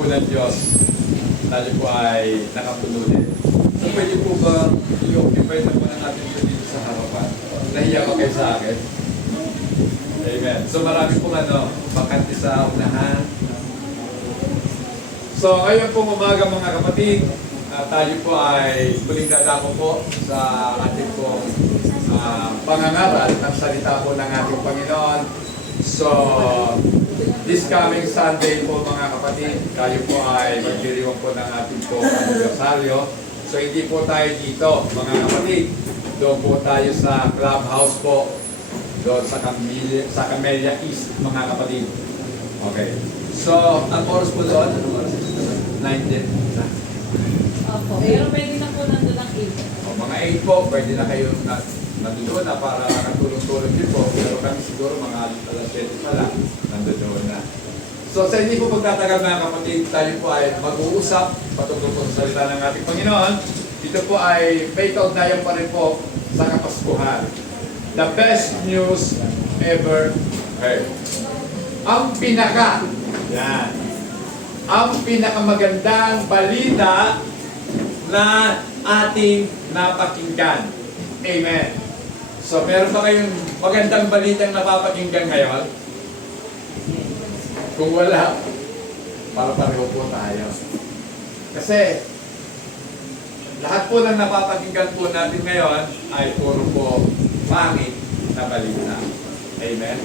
po ng Diyos, tayo po ay nakapuno din. So pwede po ba i-occupy na muna natin ito dito sa harapan? Nahiya ba kayo sa akin? Amen. So marami pong bakante sa unahan. So ngayon pong umaga mga kapatid, tayo po ay muling dadako po sa ating pong pangangaral ng salita po ng ating Panginoon. So this coming Sunday po mga kapatid, tayo po ay magdiriwang po ng ating po anibersaryo. So hindi po tayo dito mga kapatid, doon po tayo sa clubhouse po, doon sa Camellia East mga kapatid. Okay. So ang oras po doon, anong oras? 9:10. Opo, pero pwede na po nandun ang 8. O, mga 8 po, pwede na kayo nandun na para nakatulong-tulong din po. Pero kami siguro mga alas 7 pa lang, nandun na. So sa hindi po pagtatagal mga kapatid, tayo po ay mag-uusap patungkol po sa salita ng ating Panginoon. Ito po ay may kaugnayan pa rin po sa Kapaskuhan. The best news ever heard. Ang pinakamagandang balita na ating napakinggan. Amen. So, meron ba kayong magandang balitang napapakinggan ngayon? Kung wala, para pareho po tayo. Kasi, lahat po ng napapakinggan po natin ngayon ay puro po pangit na balita. Amen.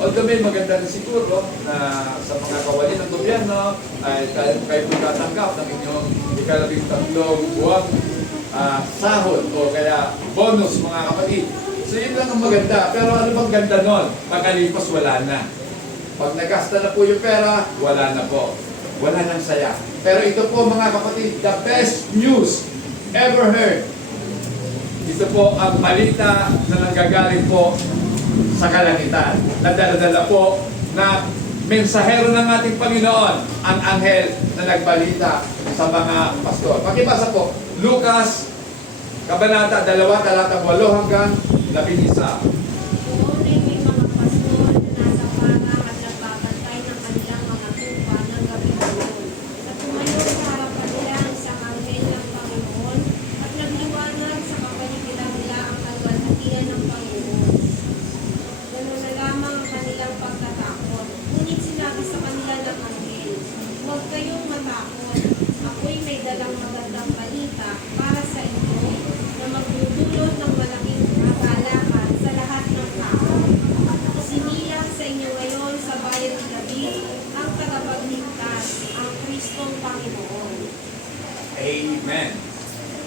Although may maganda rin siguro na sa mga kawali ng gobyerno ay kayo po tatanggap ng inyong ika-13 buwang sahod o kaya bonus mga kapatid. So yun lang ang maganda. Pero ano bang ganda nun? Pagkalipas wala na. Pag nagasta na po yung pera, wala na po. Wala nang saya. Pero ito po mga kapatid, the best news ever heard. Ito po ang balita na nanggagaling po sa kalangitan. Nadala-dala po na mensahero ng ating Panginoon, ang anghel na nagbalita sa mga pastor. Pakibasa po, Lucas, Kabanata 2, talatang 8 hanggang 11. Doon ay may mga pastor na nasa para at nagbabantay ng kanilang mga tupa ng gabi doon. At tumayo sa harapan nila ang isang anghel ng Panginoon at nagliwanag sa kapaligiran nila ang kalwalhatian ng Panginoon. Ganun na lamang ang kanilang pagkatakot. Ngunit sinabi sa kanila ng anghel, huwag kayong matakot. Ako'y may dalang magandang balita para sa inyo na magdudulot ng malaking kagalakan sa lahat ng tao. Sinilang sa inyo ngayon sa bayan ni David ang tagapagligtas, ang Kristong Panginoon. Amen.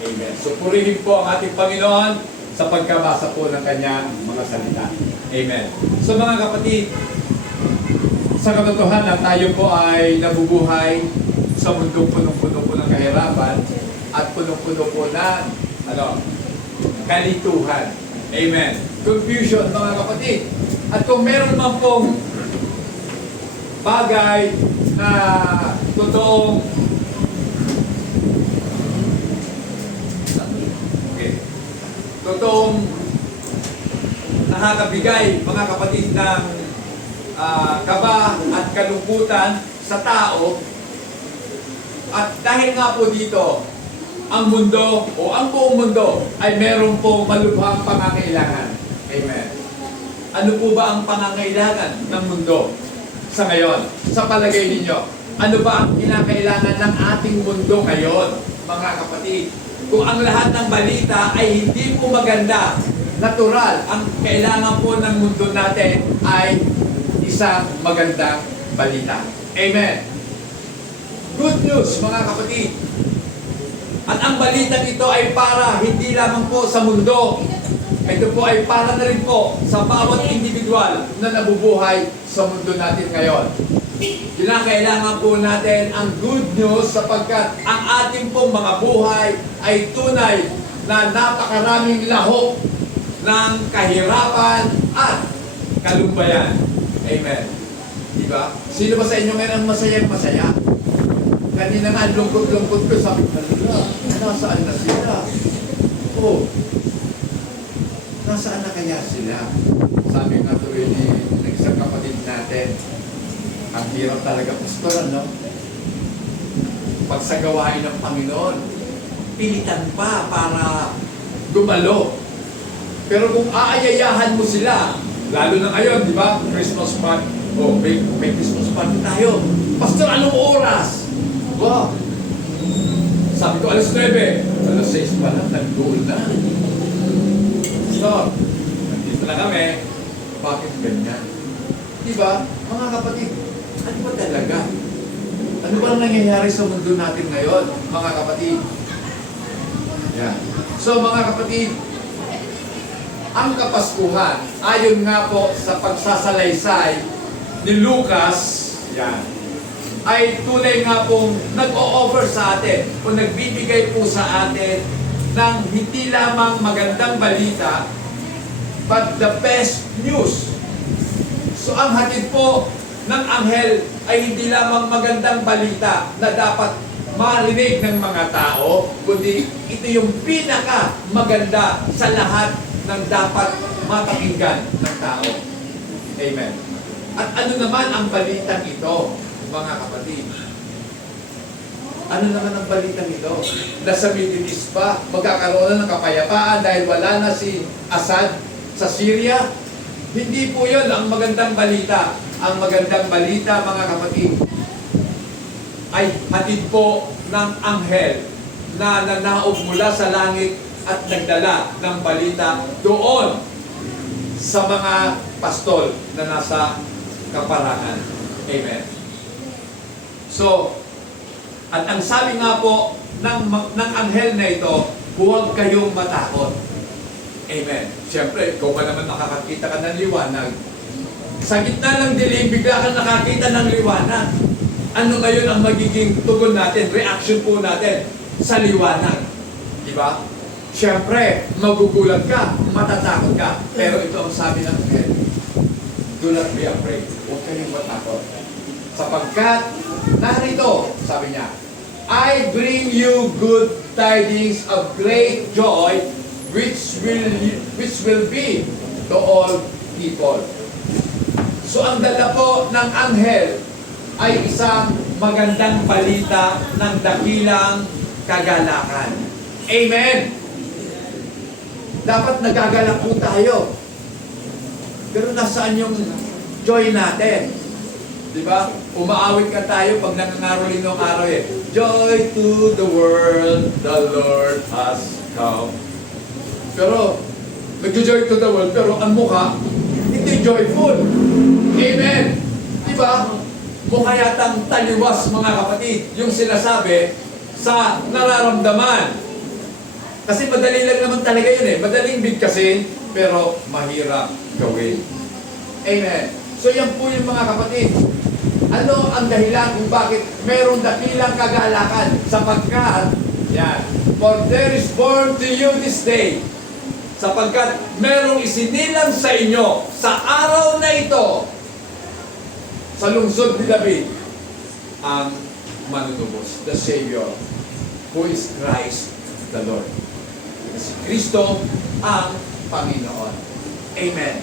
Amen. So purihin po ang ating Panginoon sa pagkabasa po ng kanyang mga salita. Amen. So mga kapatid, sa katotohanan tayo po ay nabubuhay sa mundong punong-puno po ng kahirapan at punong-puno po ng kalituhan. Amen. Confusion mga kapatid. At kung meron man pong bagay na totoong nakakabigay mga kapatid ng kaba at kalungkutan sa tao, at dahil nga po dito ang mundo o ang buong mundo ay meron po malubhang pangangailangan. Amen. Ano po ba ang pangangailangan ng mundo sa ngayon? Sa palagay ninyo, ano ba ang kinakailangan ng ating mundo ngayon, mga kapatid? Kung ang lahat ng balita ay hindi po maganda, natural, ang kailangan po ng mundo natin ay isang magandang balita. Amen. Good news, mga kapatid. At ang balitang ito ay para hindi lamang po sa mundo. Ito po ay para na rin po sa bawat individual na nabubuhay sa mundo natin ngayon. Kailangan po natin ang good news sapagkat ang ating pong mga buhay ay tunay na napakaraming lahok ng kahirapan at kalumbayan. Amen. Diba? Sino ba sa inyo ngayon ang masayang masaya? Kanina nga lungkot-lungkot ko, sabi ko, nasaan na sila? Oh, nasaan na kaya sila? Sabi nga tuloy ni isang kapatid natin, ang hirap talaga, pastor, ano? pag sa gawain ng Panginoon, pilitan pa para gumalo. Pero kung aayayahan mo sila, lalo na ngayon, di ba? Christmas party. Oh, may Christmas party tayo. Pastor, anong oras? Wow. Sabi ko, alas 9. Alas 6 pa lang, nag-goal na. Pastor, nandito na kami. Bakit ganyan? Di ba? Mga kapatid, ano ba talaga? Ano ba ang nangyayari sa mundo natin ngayon, mga kapatid? Yan. So, mga kapatid, ang Kapaskuhan, ayon nga po sa pagsasalaysay ni Lucas, yan, ay tunay nga pong nag-o-offer sa atin o nagbibigay po sa atin ng hindi lamang magandang balita, but the best news. So ang hatid po ng anghel ay hindi lamang magandang balita na dapat marinig ng mga tao, kundi ito yung pinaka maganda sa lahat ng dapat mapakinggan ng tao. Amen. At ano naman ang balitang ito, mga kapatid? Ano naman ang balitang ito? Nasa Middle East pa, magkakaroon na ng kapayapaan dahil wala na si Assad sa Syria? Hindi po yun ang magandang balita. Ang magandang balita, mga kapatid, ay hatid po ng anghel na nanaog mula sa langit at nagdala ng balita doon sa mga pastol na nasa kaparahan. Amen. So, at ang sabi nga po ng anghel na ito, huwag kayong matakot. Amen. Siyempre, ikaw pa naman nakakakita ka ng liwanag. Sa gitna ng dilim, bigla kang nakakita ng liwanag. Ano ngayon ang magiging tugon natin, reaction po natin sa liwanag? Di ba? Siyempre, magugulat ka, matatakot ka. Pero ito ang sabi ng anghel, do not be afraid. Huwag kayong matakot. Sapagkat, narito, sabi niya, I bring you good tidings of great joy, which will be to all people. So ang dala po ng anghel ay isang magandang balita ng dakilang kagalakan. Amen! Dapat nagagalak po tayo. Pero nasaan yung joy natin? Diba? Umaawit ka tayo pag nangangaroling ng araw eh. Joy to the world, the Lord has come. Pero, nag-joy to the world, pero ang mukha, hindi joyful. Amen. Diba? Mukha yatang taliwas, mga kapatid, yung sinasabi sa nararamdaman. Kasi madali lang naman talaga yun eh. Madaling bigkasin, pero mahirap gawin. Amen. So yan po yung mga kapatid. Ano ang dahilan kung bakit merong dakilang kagalakan? Sapagkat, yan, for there is born to you this day, sapagkat merong isinilang sa inyo sa araw na ito, sa lungsod ni David, ang manunubos, the Savior, who is Christ the Lord. Si Kristo ang Panginoon. Amen.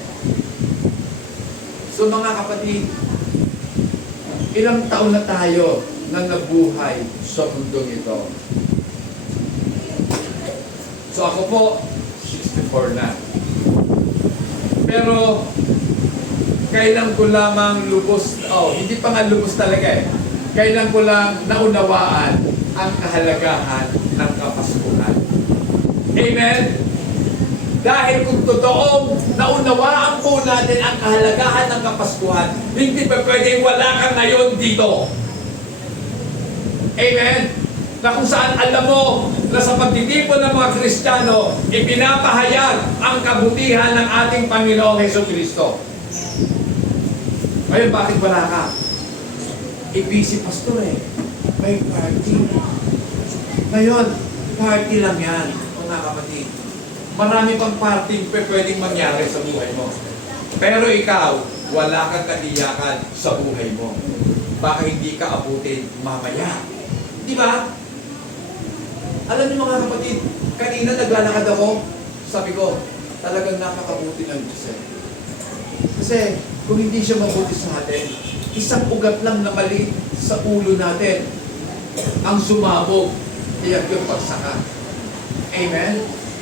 So mga kapatid, ilang taon na tayo na nabuhay sa mundong ito? So ako po, 64 na. Pero, kailan ko lamang lubos, hindi pa nga lubos talaga eh. Kailan ko lang naunawaan ang kahalagahan ng Kapaskuhan. Amen? Dahil kung totoong naunawaan po natin ang kahalagahan ng Kapaskuhan, hindi pa pwedeng wala ka ngayon dito. Amen? Na kung saan alam mo na sa pagtitipon ng mga Kristiyano, ipinapahayag ang kabutihan ng ating Panginoong Hesukristo. Ngayon, bakit wala ka? Busy pastor eh. May party. Ngayon, party lang yan, mga kapatid. Marami pang party pwedeng mangyari sa buhay mo. Pero ikaw, wala kang katiyakan sa buhay mo. Baka hindi ka abutin mamaya. Di ba? Alam niyo mga kapatid, kanina naglalakad ako, sabi ko, talagang nakakabuti ng Diyos eh. Kasi kung hindi siya mabuti sa atin, isang ugat lang na mali sa ulo natin, ang sumabog. Iyak yung pagsaka. Amen?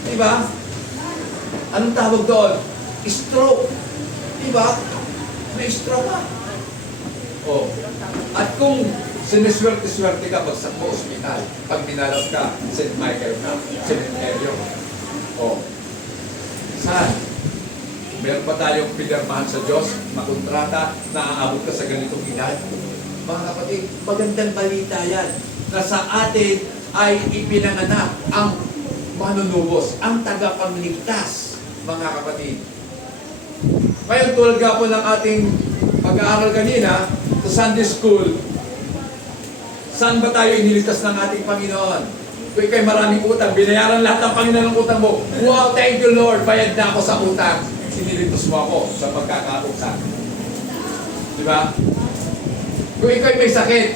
Diba? Anong tawag doon? Stroke. Diba? May stroke ka. Oh. At kung siniswerte-swerte ka pag sa ospital, pag minalas ka, St. Michael ka, cementerio. Oh. Saan? Meron pa tayong pinirmahan sa Diyos, makontrata, na aabot ka sa ganitong edad. Mga kapatid, magandang balita yan, na sa atin ay ipinanganak ang manunubos, ang tagapagligtas, mga kapatid. Ngayon, tulad nga po ng ating pag-aaral kanina, sa Sunday School, saan ba tayo iniligtas ng ating Panginoon? Kung ikaw'y maraming utang, binayaran lahat ng Panginoon ng utang mo. Wow, thank you Lord, bayad na ako sa utang. Siniligtas mo ako sa pagkakautang. Diba? Kung ikaw'y may sakit,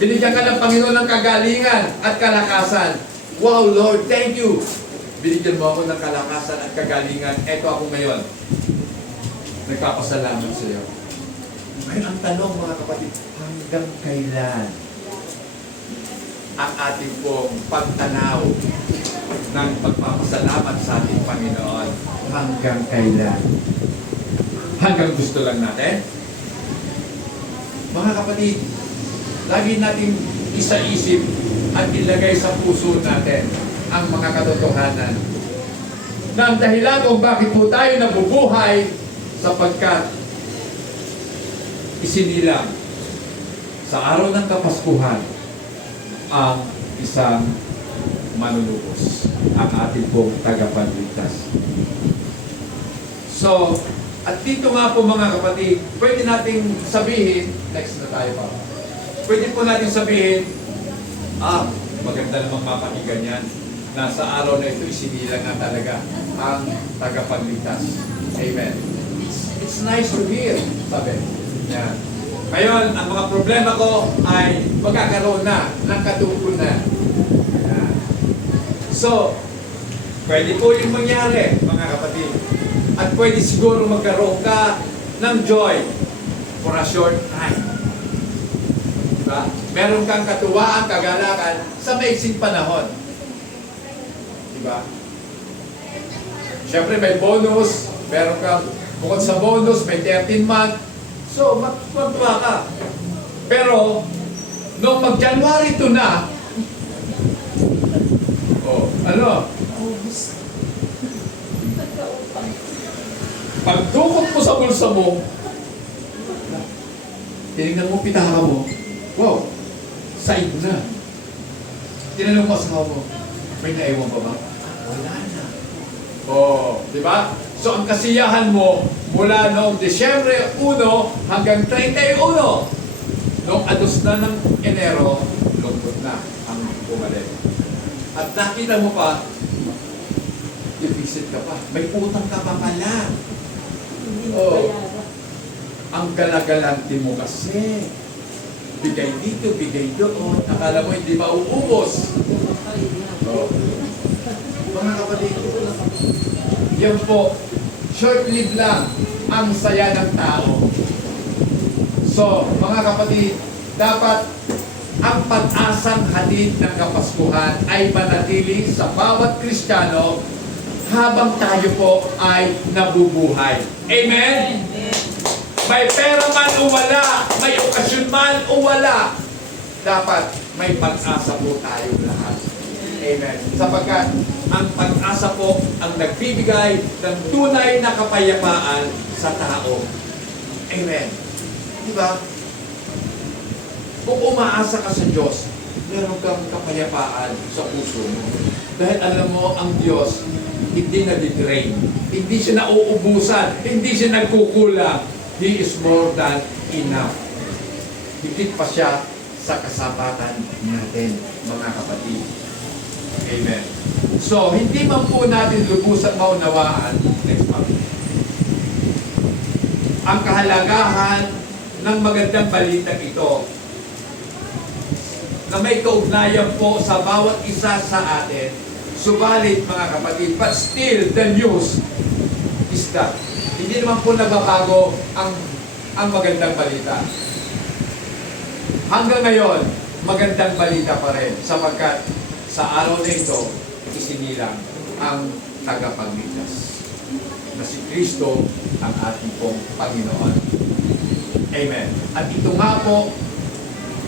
binigyan ka ng Panginoon ng kagalingan at kalakasan. Wow Lord, thank you. Binigyan mo ako ng kalakasan at kagalingan. Eto ako ngayon. Nagpapasalamat sa iyo. Ngayon ang tanong mga kapatid, hanggang kailan ang ating pong pagtanaw ng pagpapasalamat sa ating Panginoon? Hanggang kailan? Hanggang gusto lang natin? Mga kapatid, lagi natin isa-isip at ilagay sa puso natin ang mga katotohanan na ang dahilan kung bakit po tayo nabubuhay sapagkat isinilang sa araw ng Kapaskuhan ang isang manunubos, ang ating pong tagapagligtas. So, at dito nga po mga kapatid, pwede nating sabihin, next na tayo pa, pwede po nating sabihin, maganda namang mapakinggan yan, na sa araw na ito isinilang nga talaga ang tagapagligtas. Amen. It's nice to hear, sabi. Yan. Ngayon, ang mga problema ko ay magkakaroon na ng katugunan. Yan. So, pwede po yung mangyari, mga kapatid. At pwede siguro magkaroon ka ng joy for a short time. Diba? Meron kang katuwaan, kagalakan sa maiksing panahon. Diba? Siyempre may bonus, meron kang, bukod sa bonus, may 13-month. So, magtuwa ka. Pero, nung mag-January 2 na, pagdukot mo sa bulsa mo, tinignan mo, pitaka mo, wow, side na. Tinanong mo asawa mo, may naiwan pa ba? Wala na. Oh, di ba? So, ang kasiyahan mo mula noong Disyembre 1 hanggang 31, noong ados na ng Enero, lungkot na ang bumalik. At nakita mo pa, i-visit ka pa. May utang ka pa pala. Oh, ang galagalante mo kasi. Bigay dito, bigay doon. Akala mo hindi mauubos. Oh. Mga kapatid, yan po, short-lived lang ang saya ng tao. So, mga kapatid, dapat ang pag-asang hatid ng Kapaskuhan ay manatili sa bawat Kristiyano habang tayo po ay nabubuhay. Amen? May pera man o wala, may okasyon man o wala, dapat may pag-asa po tayo lahat. Amen. Sapagkat ang pag-asa po ang nagbibigay ng tunay na kapayapaan sa tao. Amen. Diba? Kung umaasa ka sa Diyos, meron kang kapayapaan sa puso mo. Dahil alam mo, ang Diyos, hindi nadidrain. Hindi siya nauubusan. Hindi siya nagkukulang. He is more than enough. Higit pa siya sa kasapatan natin, mga kapatid. Amen. So, hindi man po natin lubusang maunawaan, next month, ang kahalagahan ng magandang balitang ito na may kaugnayan po sa bawat isa sa atin. Subalit, mga kapatid, but still, the news is that hindi naman po nagbabago ang magandang balita. Hanggang ngayon, magandang balita pa rin sapagkat sa araw na ito, isinilang ang tagapagligtas na si Kristo ang ating pong Panginoon. Amen. At ito nga po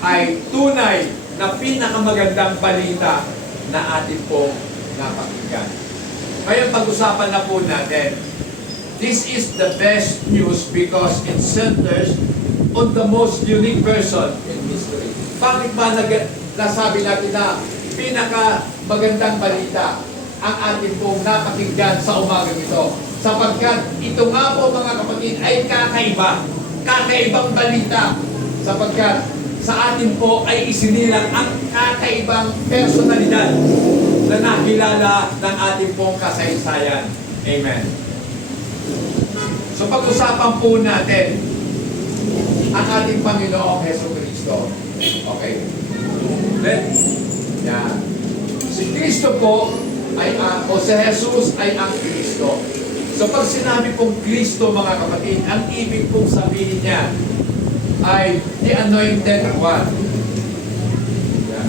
ay tunay na pinakamagandang balita na ating pong napakinggan. Ngayon pag-usapan na po natin, this is the best news because it centers on the most unique person in history. Bakit ba nasabi natin na pinakamagandang balita ang ating pong napakinggan sa umagang ito? Sapagkat ito nga po mga kapatid ay kakaiba. Kakaibang balita. Sapagkat sa atin po ay isinilang ang kakaibang personalidad na nakilala ng ating pong kasaysayan. Amen. So pag-usapan po natin ang ating Panginoong Jesucristo. Okay. Yan. Si Kristo po ay o si Jesus ay ang Kristo. So pag sinabi pong Kristo mga kapatid, ang ibig pong sabihin niya ay the Anointed One. Yan.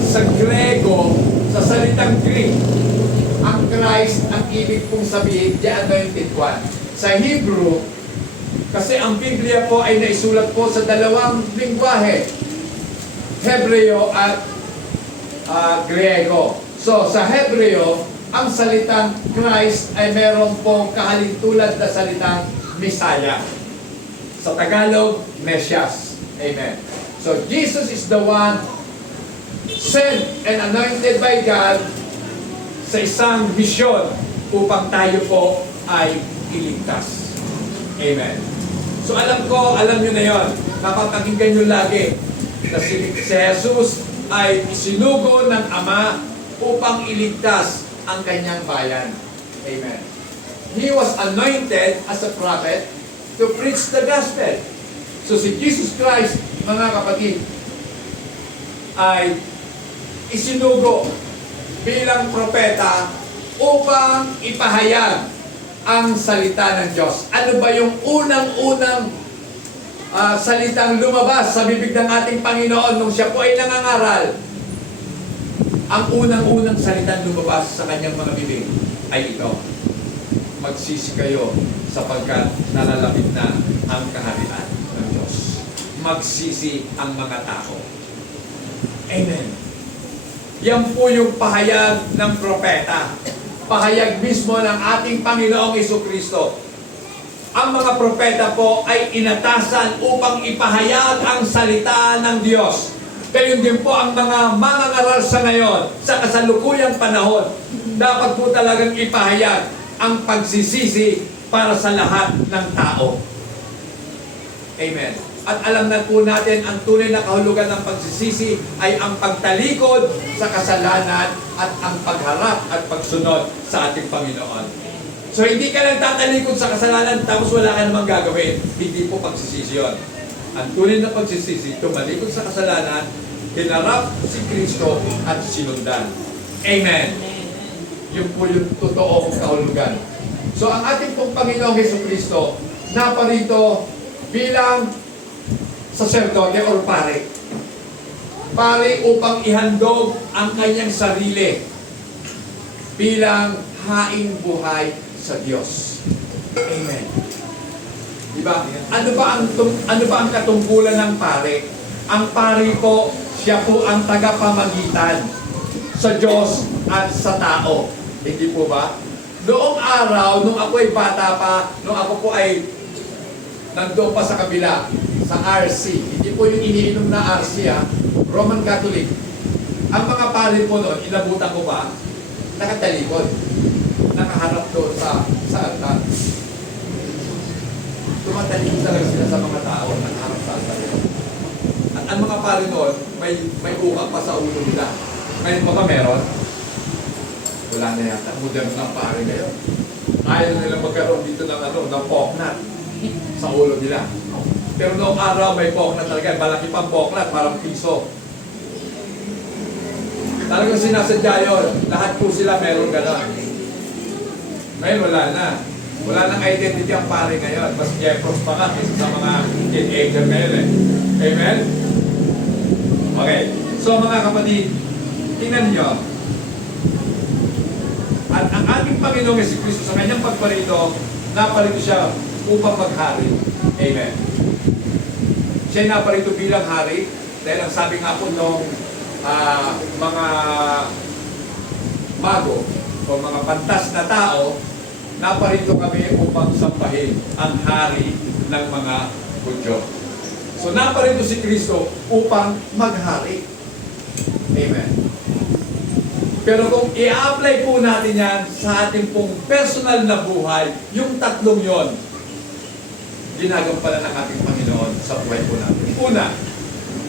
Sa Grego, sa salitang Greek, ang Christ ang ibig pong sabihin, the Anointed One. Sa Hebrew, kasi ang Biblia po ay naisulat po sa dalawang lingwahe, Hebreo at Griego. So, sa Hebreo, ang salitang Christ ay meron pong kahalintulad na salitang Messiah. Sa Tagalog, Mesias. Amen. So, Jesus is the one sent and anointed by God sa isang misyon upang tayo po ay iligtas. Amen. So alam nyo na yon. Napapakinggan nyo lagi na si Jesus ay isinugo ng Ama upang iligtas ang kanyang bayan. Amen. He was anointed as a prophet to preach the gospel. So si Jesus Christ, mga kapatid, ay isinugo bilang propeta upang ipahayag ang salita ng Diyos. Ano ba yung unang-unang salitang lumabas sa bibig ng ating Panginoon nung siya po ay nangangaral? Ang unang-unang salitang lumabas sa kanyang mga bibig ay ito: magsisi kayo sapagkat nalalapit na ang kaharian ng Diyos. Magsisi ang mga tao. Amen. Yan po yung pahayag ng propeta. Pahayag mismo ng ating Panginoong Jesucristo. Ang mga propeta po ay inatasan upang ipahayag ang salita ng Diyos. Gayon din po ang mga mangangaral sa ngayon, sa kasalukuyang panahon, dapat po talagang ipahayag ang pagsisisi para sa lahat ng tao. Amen. At alam na po natin, ang tunay na kahulugan ng pagsisisi ay ang pagtalikod sa kasalanan at ang pagharap at pagsunod sa ating Panginoon. So hindi ka lang tatalikod sa kasalanan tapos wala ka namang gagawin. Hindi po pagsisisi yun. Ang tunay na pagsisisi, tumalikod sa kasalanan, hinarap si Kristo at sinundan. Amen. Yun po yung totoong kahulugan. So ang ating pong Panginoong Jesucristo, naparito bilang saserdote or pare. Pare upang ihandog ang kanyang sarili bilang haing buhay sa Diyos. Amen. Diba? Ano ba ang katungkulan ng pare? Ang pare po, siya po ang tagapamagitan sa Diyos at sa tao. Hindi po ba? Noong araw, nung ako ay bata pa, nung ako po ay nandoon pa sa kabila, sa RC. Hindi po yung iniinom na RC, Roman Catholic. Ang mga pare po noon, inabutan ko ba, nakatalikod. Nakaharap doon sa altar. Tumatalikod talaga sila sa mga tao, nakaharap sa altar. At ang mga pare noon, may ukak pa sa ulo nila. Ngayon pa ba meron? Wala na yata. Modern na pare ngayon. Ayaw nila magkaroon dito ng poknat sa ulo nila. Pero noong araw may poknat talaga. Malaki pang poknat, parang piso. Talagang sinasadya yun. Lahat po sila meron gano'n. Ngayon wala na. Wala nang identity ang pare ngayon. Mas Jeffros pa nga kaysa sa mga teenager ngayon eh. Amen? Okay. So mga kapatid, tingnan nyo. At ang ating Panginoong Jesucristo sa kanyang pagparito, naparito siya upang maghari. Amen. Siya naparito bilang hari dahil ang sabi nga po nung mga bago o mga pantas na tao, naparito kami upang sampahin ang hari ng mga Hudyo. So naparito si Kristo upang maghari. Amen. Pero kung i-apply po natin yan sa ating pong personal na buhay, yung tatlong yon, ginagampanan ng ating Panginoon sa buhay po natin. Una,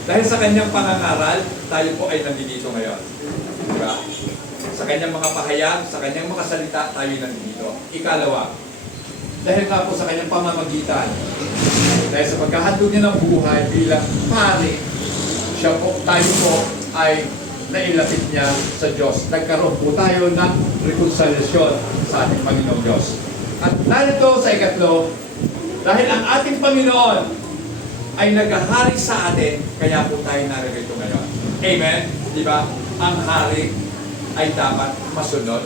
dahil sa kanyang pangangaral, tayo po ay nandito ngayon. Diba? Sa kanyang mga pahayag, sa kanyang mga salita, tayo nandito. Ikalawa, dahil nga po sa kanyang pamamagitan, dahil sa pagkahandog niya ng buhay bilang pari, siya po, tayo po ay nailapit niya sa Diyos. Nagkaroon po tayo ng reconciliation sa ating Panginoong Diyos. At narito sa ikatlo, dahil ang ating Panginoon ay naghahari sa atin, kaya po tayo narito ngayon. Amen? Di ba? Ang hari ay dapat masunod.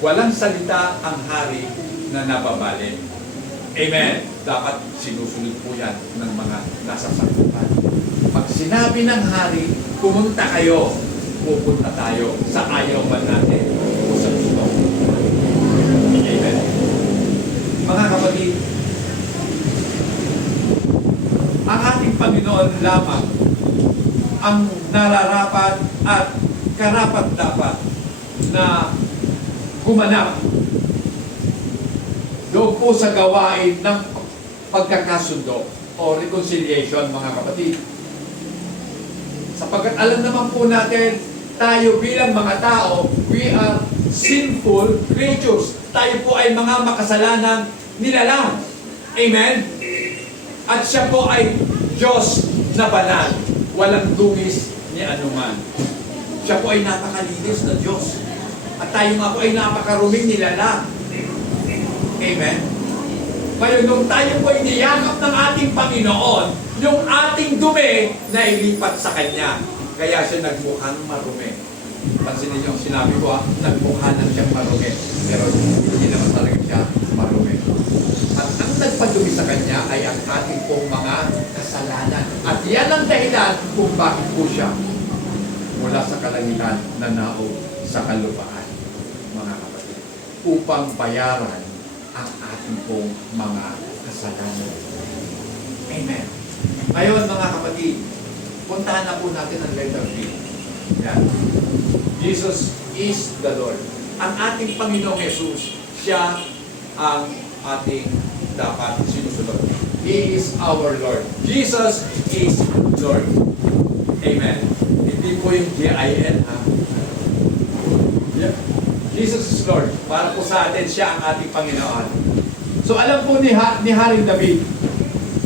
Walang salita ang hari na nababalin. Amen? Dapat sinusunod po yan ng mga nasa sakupan. Pag sinabi ng hari, pumunta kayo, pupunta tayo sa ayaw man natin o sa gusto. Amen? Mga kapatid, ang ating Panginoon lamang ang nararapat at karapat-dapat na gumanap doon po sa gawain ng pagkakasundo o reconciliation, mga kapatid. Sapagkat alam naman po natin, tayo bilang mga tao, we are sinful creatures. Tayo po ay mga makasalanang nilalang. Amen? At siya po ay Diyos na banal, walang dungis ni anuman. Siya po ay napakalinis na Diyos. At tayo nga po ay napakaruming nilalang. Amen? Ngayon, nung tayo po ay niyakap ng ating Panginoon, yung ating dumi na ilipat sa Kanya. Kaya siya nagmukhang marumi. Pansin niyo yung sinabi ko, nagmukha na siyang marumi. Pero hindi naman talaga siya marumi. At ang nagpadumi sa Kanya ay ang ating pong mga kasalanan. At yan ang dahilan kung bakit po siya mula sa kalangitan na naog sa kalupaan, mga kapatid, upang bayaran ang ating pong mga kasalanan. Amen. Ngayon, mga kapatid, puntahan na po natin ang letter B. Yan. Jesus is the Lord. Ang ating Panginoong Jesus, siya ang ating dapat sinusunod. He is our Lord. Jesus is Lord. Amen. Hindi po yung G-I-N, ha? Yeah. Jesus is Lord. Para po sa atin, siya ang ating Panginoon. So alam po ni Haring David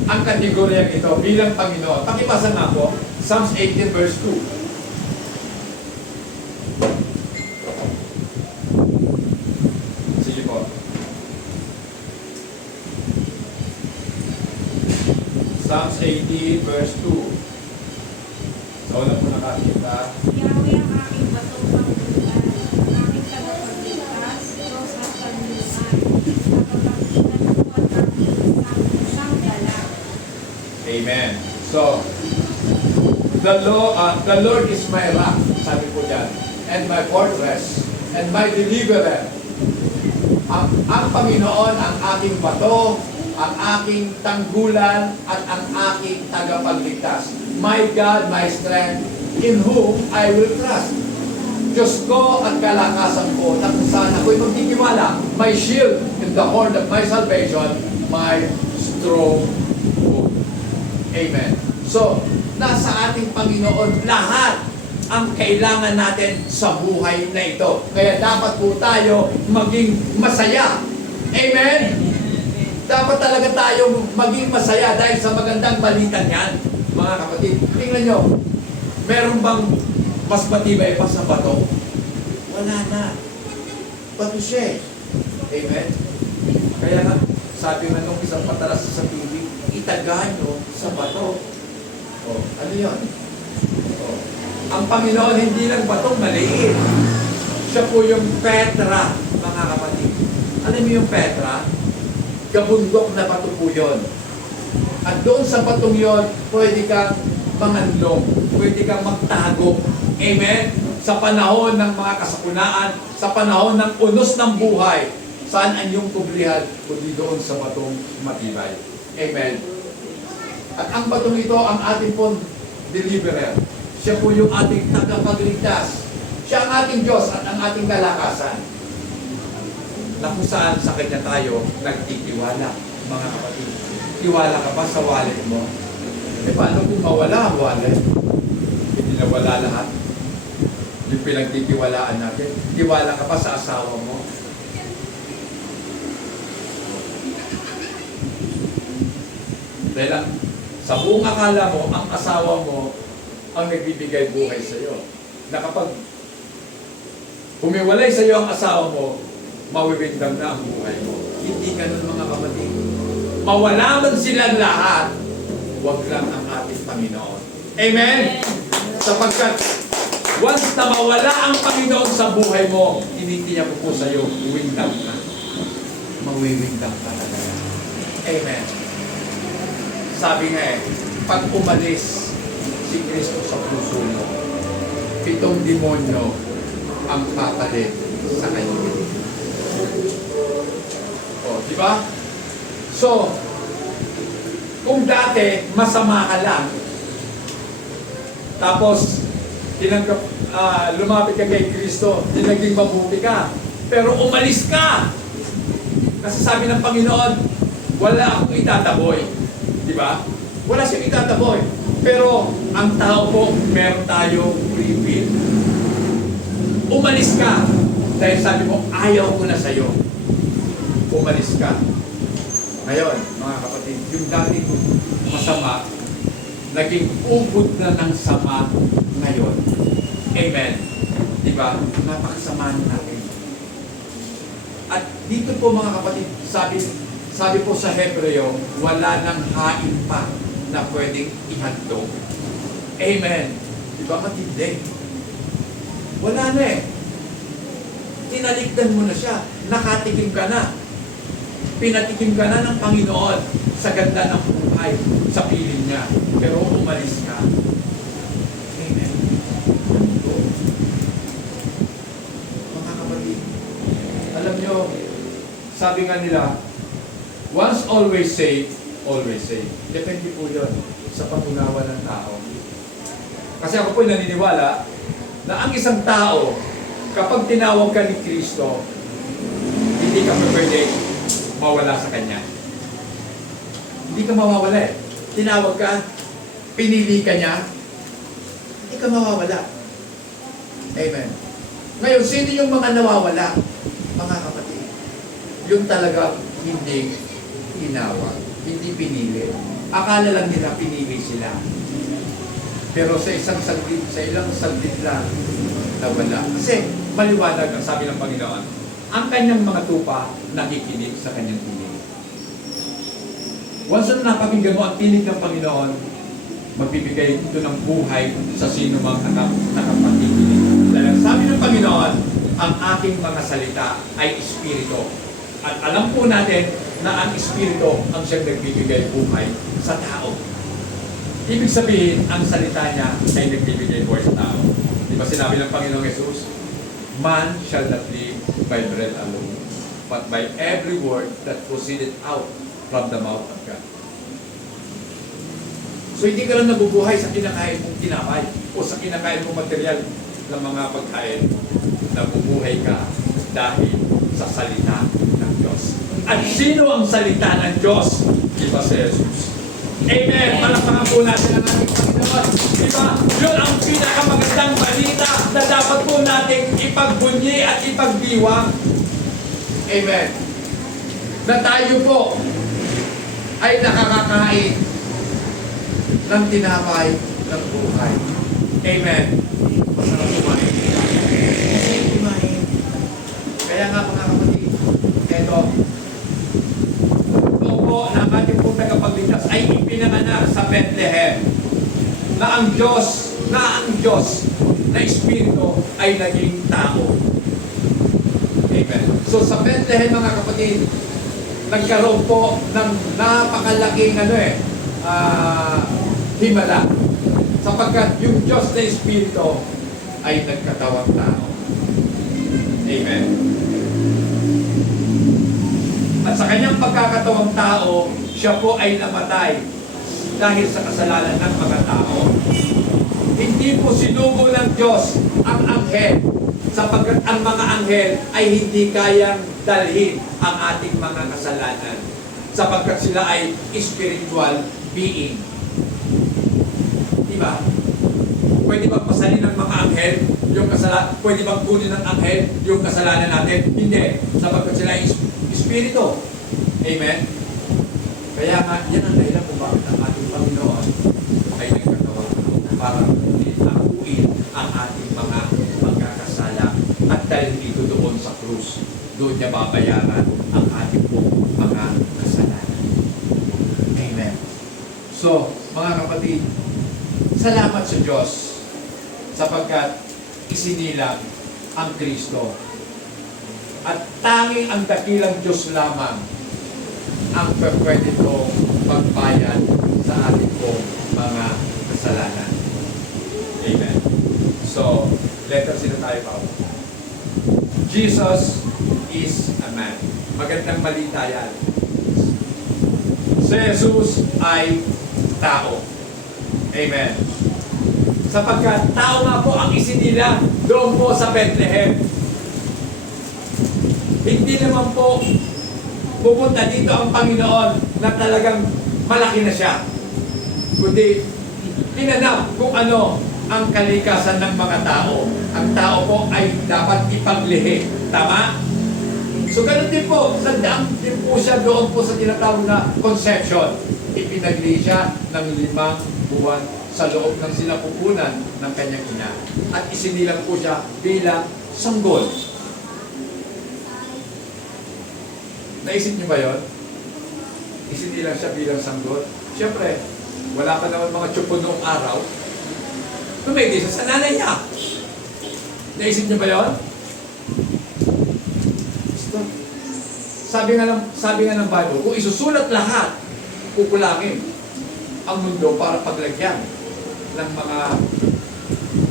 ang kategoryang ito bilang Panginoon. Pakibasa nga po, Psalms 18 verse 2. Sige po. Psalms 18 verse 2. So wala po nakakita. Yahweh ang aking batong pangtulan, aking tagapagligtas, Diyos at kanluran, nakapagkitan ko at aking isang dala. Amen. So, the Lord is my rock, sabi po dyan, and my fortress, and my deliverer. Ang Panginoon, ang aking bato, ang aking tanggulan, at ang aking tagapagligtas. My God, my strength, in whom I will trust. Diyos ko at kalakasan ko, na kung saan ako'y magtitiwala. My shield in the horn of my salvation, my strong hope. Amen. So, nasa ating Panginoon lahat ang kailangan natin sa buhay na ito. Kaya dapat po tayo maging masaya. Amen? Dapat talaga tayo maging masaya dahil sa magandang balitan yan. Mga kapatid, tingnan nyo, meron bang mas matibay pa sa bato? Wala na. Bato siya. Amen? Kaya nga, sabi nga nung isang patalas sa TV, itaga nyo sa bato. O, ano yun? Ang Panginoon hindi lang batong maliit. Siya po yung Petra, mga kapatid. Alam niyo yung Petra? Kabundok na bato po yun. At doon sa batong yun, pwede kang manganlong, pwede kang magtago. Amen? Sa panahon ng mga kasakunaan, sa panahon ng unos ng buhay, saan ang iyong kublihan? Kundi doon sa batong matibay. Amen? At ang batong ito, ang ating pong deliverer. Siya po yung ating tagapagligtas. Siya ang ating Diyos at ang ating kalakasan. Na kung saan sa Kanya tayo nagtitiwala, mga kapatid. Tiwala ka ba sa wallet mo? E paano kung mawala ang wallet? Hindi nawala lahat. Yung pinagtitiwalaan natin. Tiwala ka ba sa asawa mo? Dahil lang, sa buong akala mo, ang asawa mo ang nagbibigay buhay sa iyo. Na kapag humiwalay sa iyo ang asawa mo, mawiwindang na ang buhay mo. Hindi ganun, mga kapatid. Mawala man silang lahat, wag lang ang ating Panginoon. Amen? Sapagkat once na mawala ang Panginoon sa buhay mo, tinitiyak ko po sa iyo, windang na. Mawiwindang ka talaga. Amen. Sabi nga pag umalis si Kristo sa puso mo, 7 demonyo ang papalit sa kanya. O, di ba? So, kung dati masama ka lang, tapos tinanggap, lumapit ka kay Kristo, naging mabuti ka, pero umalis ka. Kasi sabi ng Panginoon, wala akong itataboy. Di ba? Wala siyang itataboy. Pero ang tao po, meron tayong free will. Umalis ka. Dahil sabi mo, ayaw ko na sa'yo. Umalis ka. Ngayon, mga kapatid, yung dati masama, naging ubod na ng sama ngayon. Amen. Di ba? Napakasama natin. At dito po, mga kapatid, sabi po sa Hebreo, wala nang hain pa na pwedeng ihandog. Amen. Di ba matindi? Wala na eh. Tinalikdan mo na siya. Nakatikim ka na. Pinatikim ka na ng Panginoon sa ganda ng buhay, sa piling niya. Pero umalis ka. Amen. Mga kapatid, alam nyo, sabi nga nila, once always saved, always saved. Depende po yun sa pangunawa ng tao. Kasi ako po'y naniniwala na ang isang tao, kapag tinawag ka ni Kristo, hindi ka pwede mawala sa Kanya. Hindi ka mawawala eh. Tinawag ka, pinili ka niya, hindi ka mawawala. Amen. Ngayon, sino yung mga nawawala? Mga kapatid. Yung talaga hindi tinawag, hindi pinili. Akala lang nila pinili sila. Pero sa isang saglit, sa ilang saglit lang, nawala. Kasi maliwanag ang sabi ng Panginoon, ang kanyang mga tupa nakikinig sa kanyang tinig. Once na napakinggan mo ang tinig ng Panginoon, magbibigay ito ng buhay sa sino mang nakapakikinig. Dahil sabi ng Panginoon, ang aking mga salita ay espiritu. At alam po natin na ang espiritu ang siyang nagbibigay buhay sa tao. Ibig sabihin, ang salita niya ay nagbibigay buhay sa tao. Di ba sinabi ng Panginoong Jesus, man shall not live by bread alone, but by every word that proceeded out from the mouth of God. So hindi ka lang nabubuhay sa kinakain mong tinapay o sa kinakain mong material ng mga pagkain. Nabubuhay ka dahil sa salita ng Diyos. At sino ang salita ng Diyos? Diba si Jesus? Amen! Palakpakan po natin ang ating Panginoon. Diba? Yun ang pinakamagandang balita na dapat po natin ipagbunyi at ipagdiwang. Amen. Na tayo po ay nakakakain ng tinapay ng buhay. Amen. Masarap kumain. Kumain. Kaya nga mga kapatid, eto, po na ating pong tagapagligtas ay ipinanganak sa Bethlehem na ang Diyos na ang Diyos na Espiritu ay naging tao. Amen. So sa Bethlehem mga kapatid, nagkaroon po ng napakalaking himala. Sapagkat yung Diyos na Espiritu ay nagkatawang tao. Amen. At sa kanyang pagkakatawang tao, siya po ay namatay dahil sa kasalanan ng mga tao. Hindi po sinugo ng Diyos ang anghel sapagkat ang mga anghel ay hindi kayang dalhin ang ating mga kasalanan sapagkat sila ay spiritual being. Diba? Pwede bang pasalin ng mga anghel yung kasalanan? Pwede bang kunin ng anghel yung kasalanan natin? Hindi. Sapagkat sila ay espiritu. Amen? Kaya nga, yan ang dahilan kung bakit ang ating Panginoon ay nagkatawang para akuin ang ating mga pagkakasala at dahil dito doon sa krus, doon niya babayaran ang ating mga kasalanan. Amen. So, mga kapatid, salamat sa Diyos sapagkat isinilang ang Kristo. At tanging ang dakilang Diyos lamang ang pwede kong magbayad sa ating pong mga kasalanan. Amen. So, letter sila tayo pa. Jesus is a man. Magandang balita yan. Si Jesus ay tao. Amen. Sapagkat tao nga po ang isinila doon po sa Bethlehem. Hindi naman po pupunta dito ang Panginoon na talagang malaki na siya. Kundi pinanap kung ano ang kalikasan ng mga tao. Ang tao po ay dapat ipaglihi. Tama? So ganun din po, nagdaang din po siya doon po sa tinatawag na conception. Ipinaglihi siya ng 5 buwan sa loob ng sinapupunan ng kanyang ina. At isinilang po siya bilang sanggol. Naisip niyo ba yun? Isinilang siya bilang sanggol. Siyempre, wala pa naman mga tsupo noong araw. Tumedi siya sa nanay niya. Naisip niyo ba yun? Sabi nga ng Bible, kung isusulat lahat, kukulangin ang mundo para paglagyan ng mga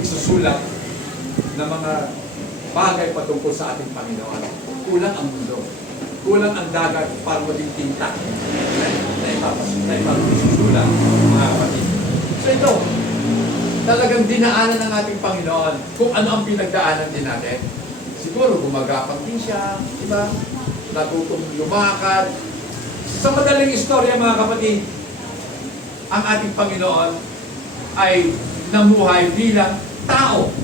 isusulat na mga bagay patungkol sa ating Panginoon. Kulang ang mundo. Kulang ang dagat para maging tinta na ipapasusulat, mga kapatid. So ito, talagang dinaanan ng ating Panginoon kung ano ang pinagdaanan din natin. Siguro gumagapang din siya, di ba? Natutong lumakad. Sa madaling istorya, mga kapatid, ang ating Panginoon ay namuhay bilang tao.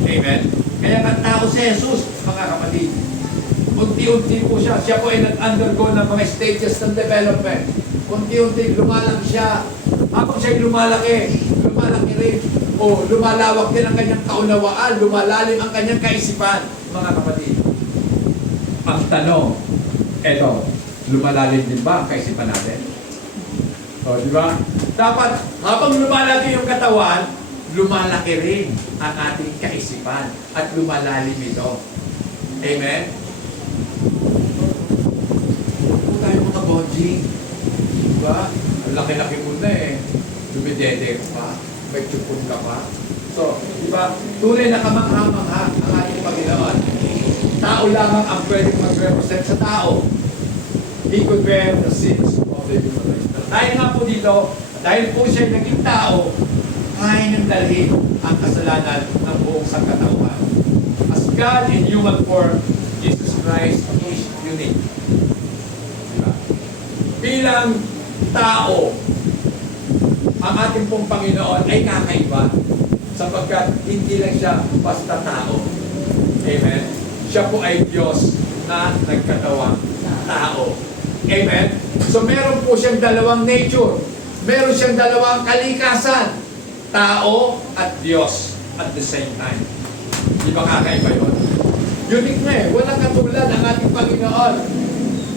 Amen? Kaya nga tao si Jesus, mga kapatid. Unti-unti po siya. Siya po ay nag-undergo ng mga stages ng development. Unti-unti lumalaki siya. Habang siya lumalaki rin. O lumalawak din ang kanyang kaunawaan, lumalalim ang kanyang kaisipan, mga kapatid. Ang tanong, eto, lumalalim din ba ang kaisipan natin? O, di ba? Dapat, habang lumalaki yung katawan, lumalaki rin ang ating kaisipan at lumalalim ito. Amen? Kung tayo mga bonding, di ba? Ang laki-laki mo na eh. Dumidede ka pa, may tsupon ka pa. So, di ba? Tunay na kamangha-mangha ang ating Panginoon. Tao lamang ang pwedeng mag-represent sa tao. He could bear the sins of the human race. Dahil nga po dito, dahil po siya naging tao, kaya niyang dalhin ang kasalanan ng buong sangkatauhan. As God in human form, Jesus Christ is unique. Diba? Bilang tao, ang ating pong Panginoon ay kakaiba sapagkat hindi lang siya basta tao. Amen? Siya po ay Diyos na nagkatawang tao. Amen? So meron po siyang dalawang nature. Meron siyang dalawang kalikasan. Tao at Diyos at the same time. Di ba kakaiba yun? Unique na eh. Walang katulad ang ating Panginoon.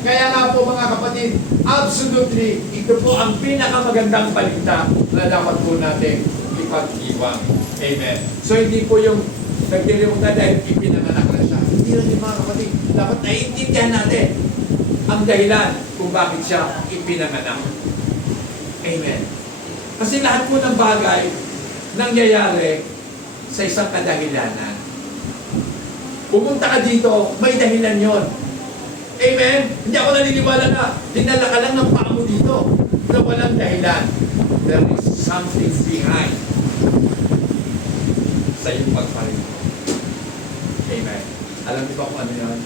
Kaya nga po mga kapatid, absolutely, ito po ang pinakamagandang balita na dapat po natin ipag-iwang. Amen. So hindi po yung nagdirimutan dahil ipinanganak na siya. Hindi lang yung mga kapatid. Dapat naiintindihan natin ang dahilan kung bakit siya ipinanganak. Amen. Kasi lahat po ng bagay nangyayari sa isang kadahilanan. Pumunta ka dito, may dahilan yon. Amen? Hindi ako naniniwala na dinala ka lang ng paa mo dito na walang dahilan. There is something behind sa iyong pagparito. Amen. Alam niyo ba kung ano yun?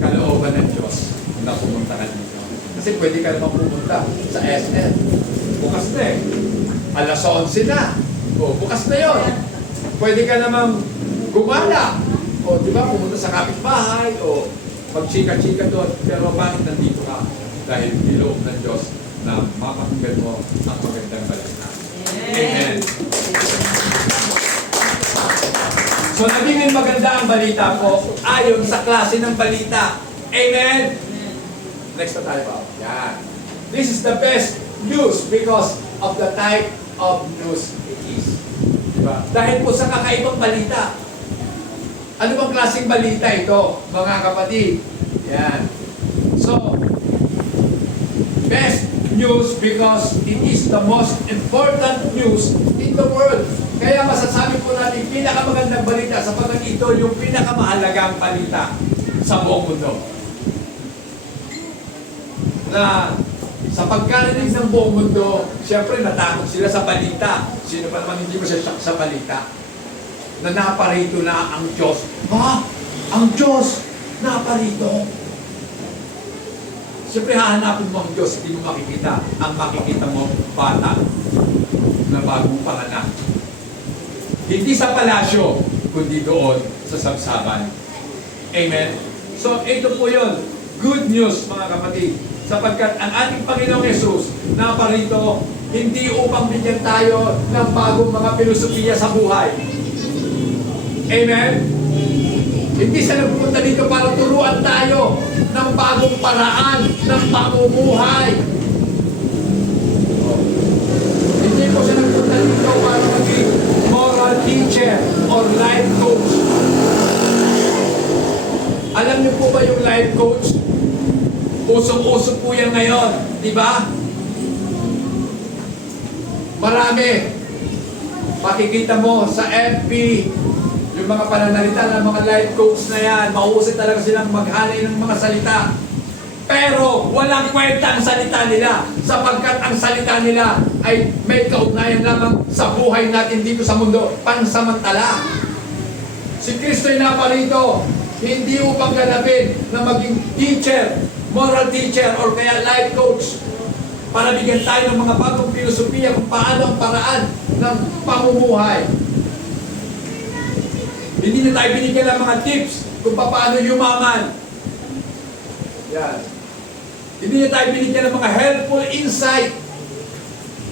Kalooban ng Diyos na pumunta ka dito. Kasi pwede ka naman pumunta sa SL. Bukas na eh. Alas 11 na. O, bukas na yun. Pwede ka namang gumala. O, di ba, pumunta sa kapitbahay. O, magchika-chika doon. Pero bakit nandito ka? Dahil niloob ng Diyos na mapakinggan mo ang magandang balita. Amen. So, naging maganda ang balita ko ayon sa klase ng balita. Amen. Next na tayo pa. Yan. This is the best news because of the type of news it is. Diba? Dahil po sa kakaibang balita. Ano bang klaseng balita ito, mga kapatid? Yan. So, best news because it is the most important news in the world. Kaya masasabi po natin pinakamagandang balita sapagkat ito yung pinakamahalagang balita sa buong mundo. Na sa pagkarinig ng buong mundo, siyempre natakot sila sa balita. Sino pa naman hindi masasyak sa balita? Na naparito na ang Diyos. Ha? Ang Diyos naparito. Siyempre hahanapin mo ang Diyos, hindi mo makikita. Ang makikita mo, bata na bagong panganak. Hindi sa palasyo, kundi doon sa sabsaban. Amen? So, ito po yun. Good news, mga kapatid. Sapagkat ang ating Panginoong Yesus naparito hindi upang bigyan tayo ng bagong mga filosofiya sa buhay. Amen? Hindi siya nagpupunta dito para turuan tayo ng bagong paraan ng pamumuhay. Hindi po siya nagpunta dito para maging moral teacher or life coach. Alam niyo po ba yung life coach? Usong-uso po yan ngayon, di ba? Marami. Makikita mo sa FB, yung mga pananalita ng mga life coach na yan, mahusay talaga silang maghanay ng mga salita. Pero walang kwenta ang salita nila sapagkat ang salita nila ay may kaugnayan lamang sa buhay natin dito sa mundo, pansamantala. Si Kristo ay naparito, hindi upang ganapin na maging teacher, moral teacher, or kaya life coach para bigyan tayo ng mga bagong filosofiya kung paano ang paraan ng pamumuhay. Hindi na tayo binigyan ng mga tips kung paano yumaman. Yan. Hindi na tayo binigyan ng mga helpful insight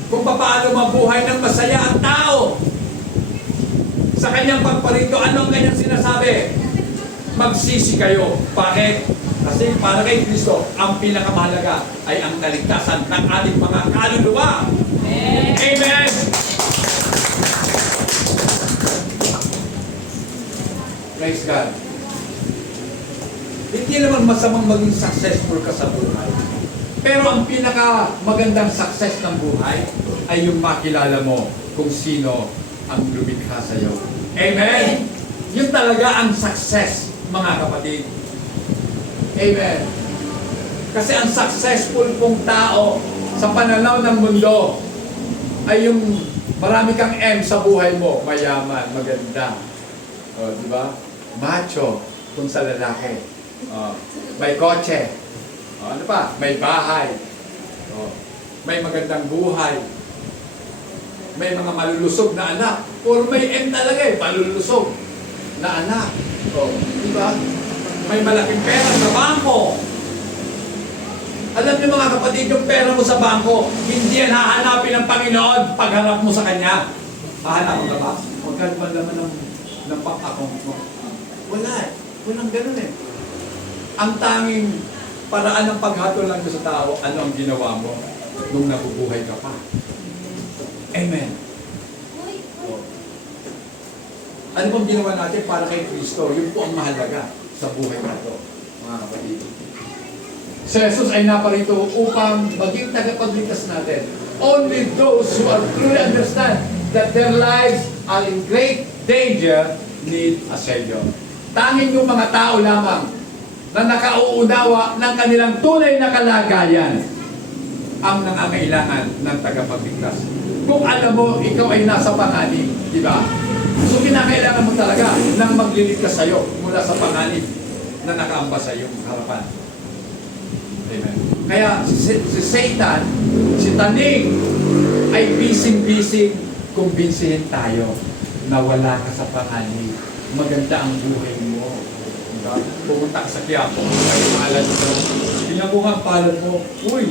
kung paano mabuhay ng masaya ang tao. Sa kanyang pagparito, ano ang kanyang sinasabi? Magsisi kayo. Bakit? Kasi para kay Kristo, ang pinakamahalaga ay ang kaligtasan ng ating mga kaluluwa. Amen! Amen! Praise God. Hindi naman masamang maging successful ka sa buhay. Pero ang pinakamagandang success ng buhay ay yung makilala mo kung sino ang lumikha sa iyo. Amen! Yun talaga ang success, mga kapatid. Amen. Kasi ang successful pong tao sa pananaw ng mundo ay yung marami kang M sa buhay mo. Mayaman, maganda. O, di ba? Macho kung sa lalaki. O, may kotse. O, ano pa? May bahay. O, may magandang buhay. May mga malulusog na anak. Or may M talaga eh, malulusog na anak. O, di ba? May malaking pera sa bangko. Alam niyo mga kapatid, yung pera mo sa bangko, hindi yan hahanapin ng Panginoon pagharap mo sa Kanya. Hahanapin ka ba? Huwag ka naman naman ng pang-account mo. Wala eh. Walang ganun eh. Ang tanging paraan ng paghatol lang sa tao, ano ang ginawa mo nung nabubuhay ka pa. Amen. Oh. Ano bang ginawa natin para kay Kristo? Yun po ang mahalaga sa buhay na ito, mga kapatid. Si Jesus ay naparito upang maging tagapagligtas natin. Only those who are truly understand that their lives are in great danger need a Savior. Tanging yung mga tao lamang na nakauunawa ng kanilang tunay na kalagayan ang nangangailangan ng tagapagligtas. Kung alam mo, ikaw ay nasa panganib, di ba? So kinakailangan mo talaga ng magliligtas sa'yo mula sa panganib na nakaamba sa iyong harapan. Amen. Kaya si Satan, si Taning, ay bising-bising kumbinsihin tayo na wala ka sa panganib. Maganda ang buhay mo. Diba? Pumunta ka sa Quiapo, ay pangalan mo. Tingnan mo nga ang palad mo. Uy!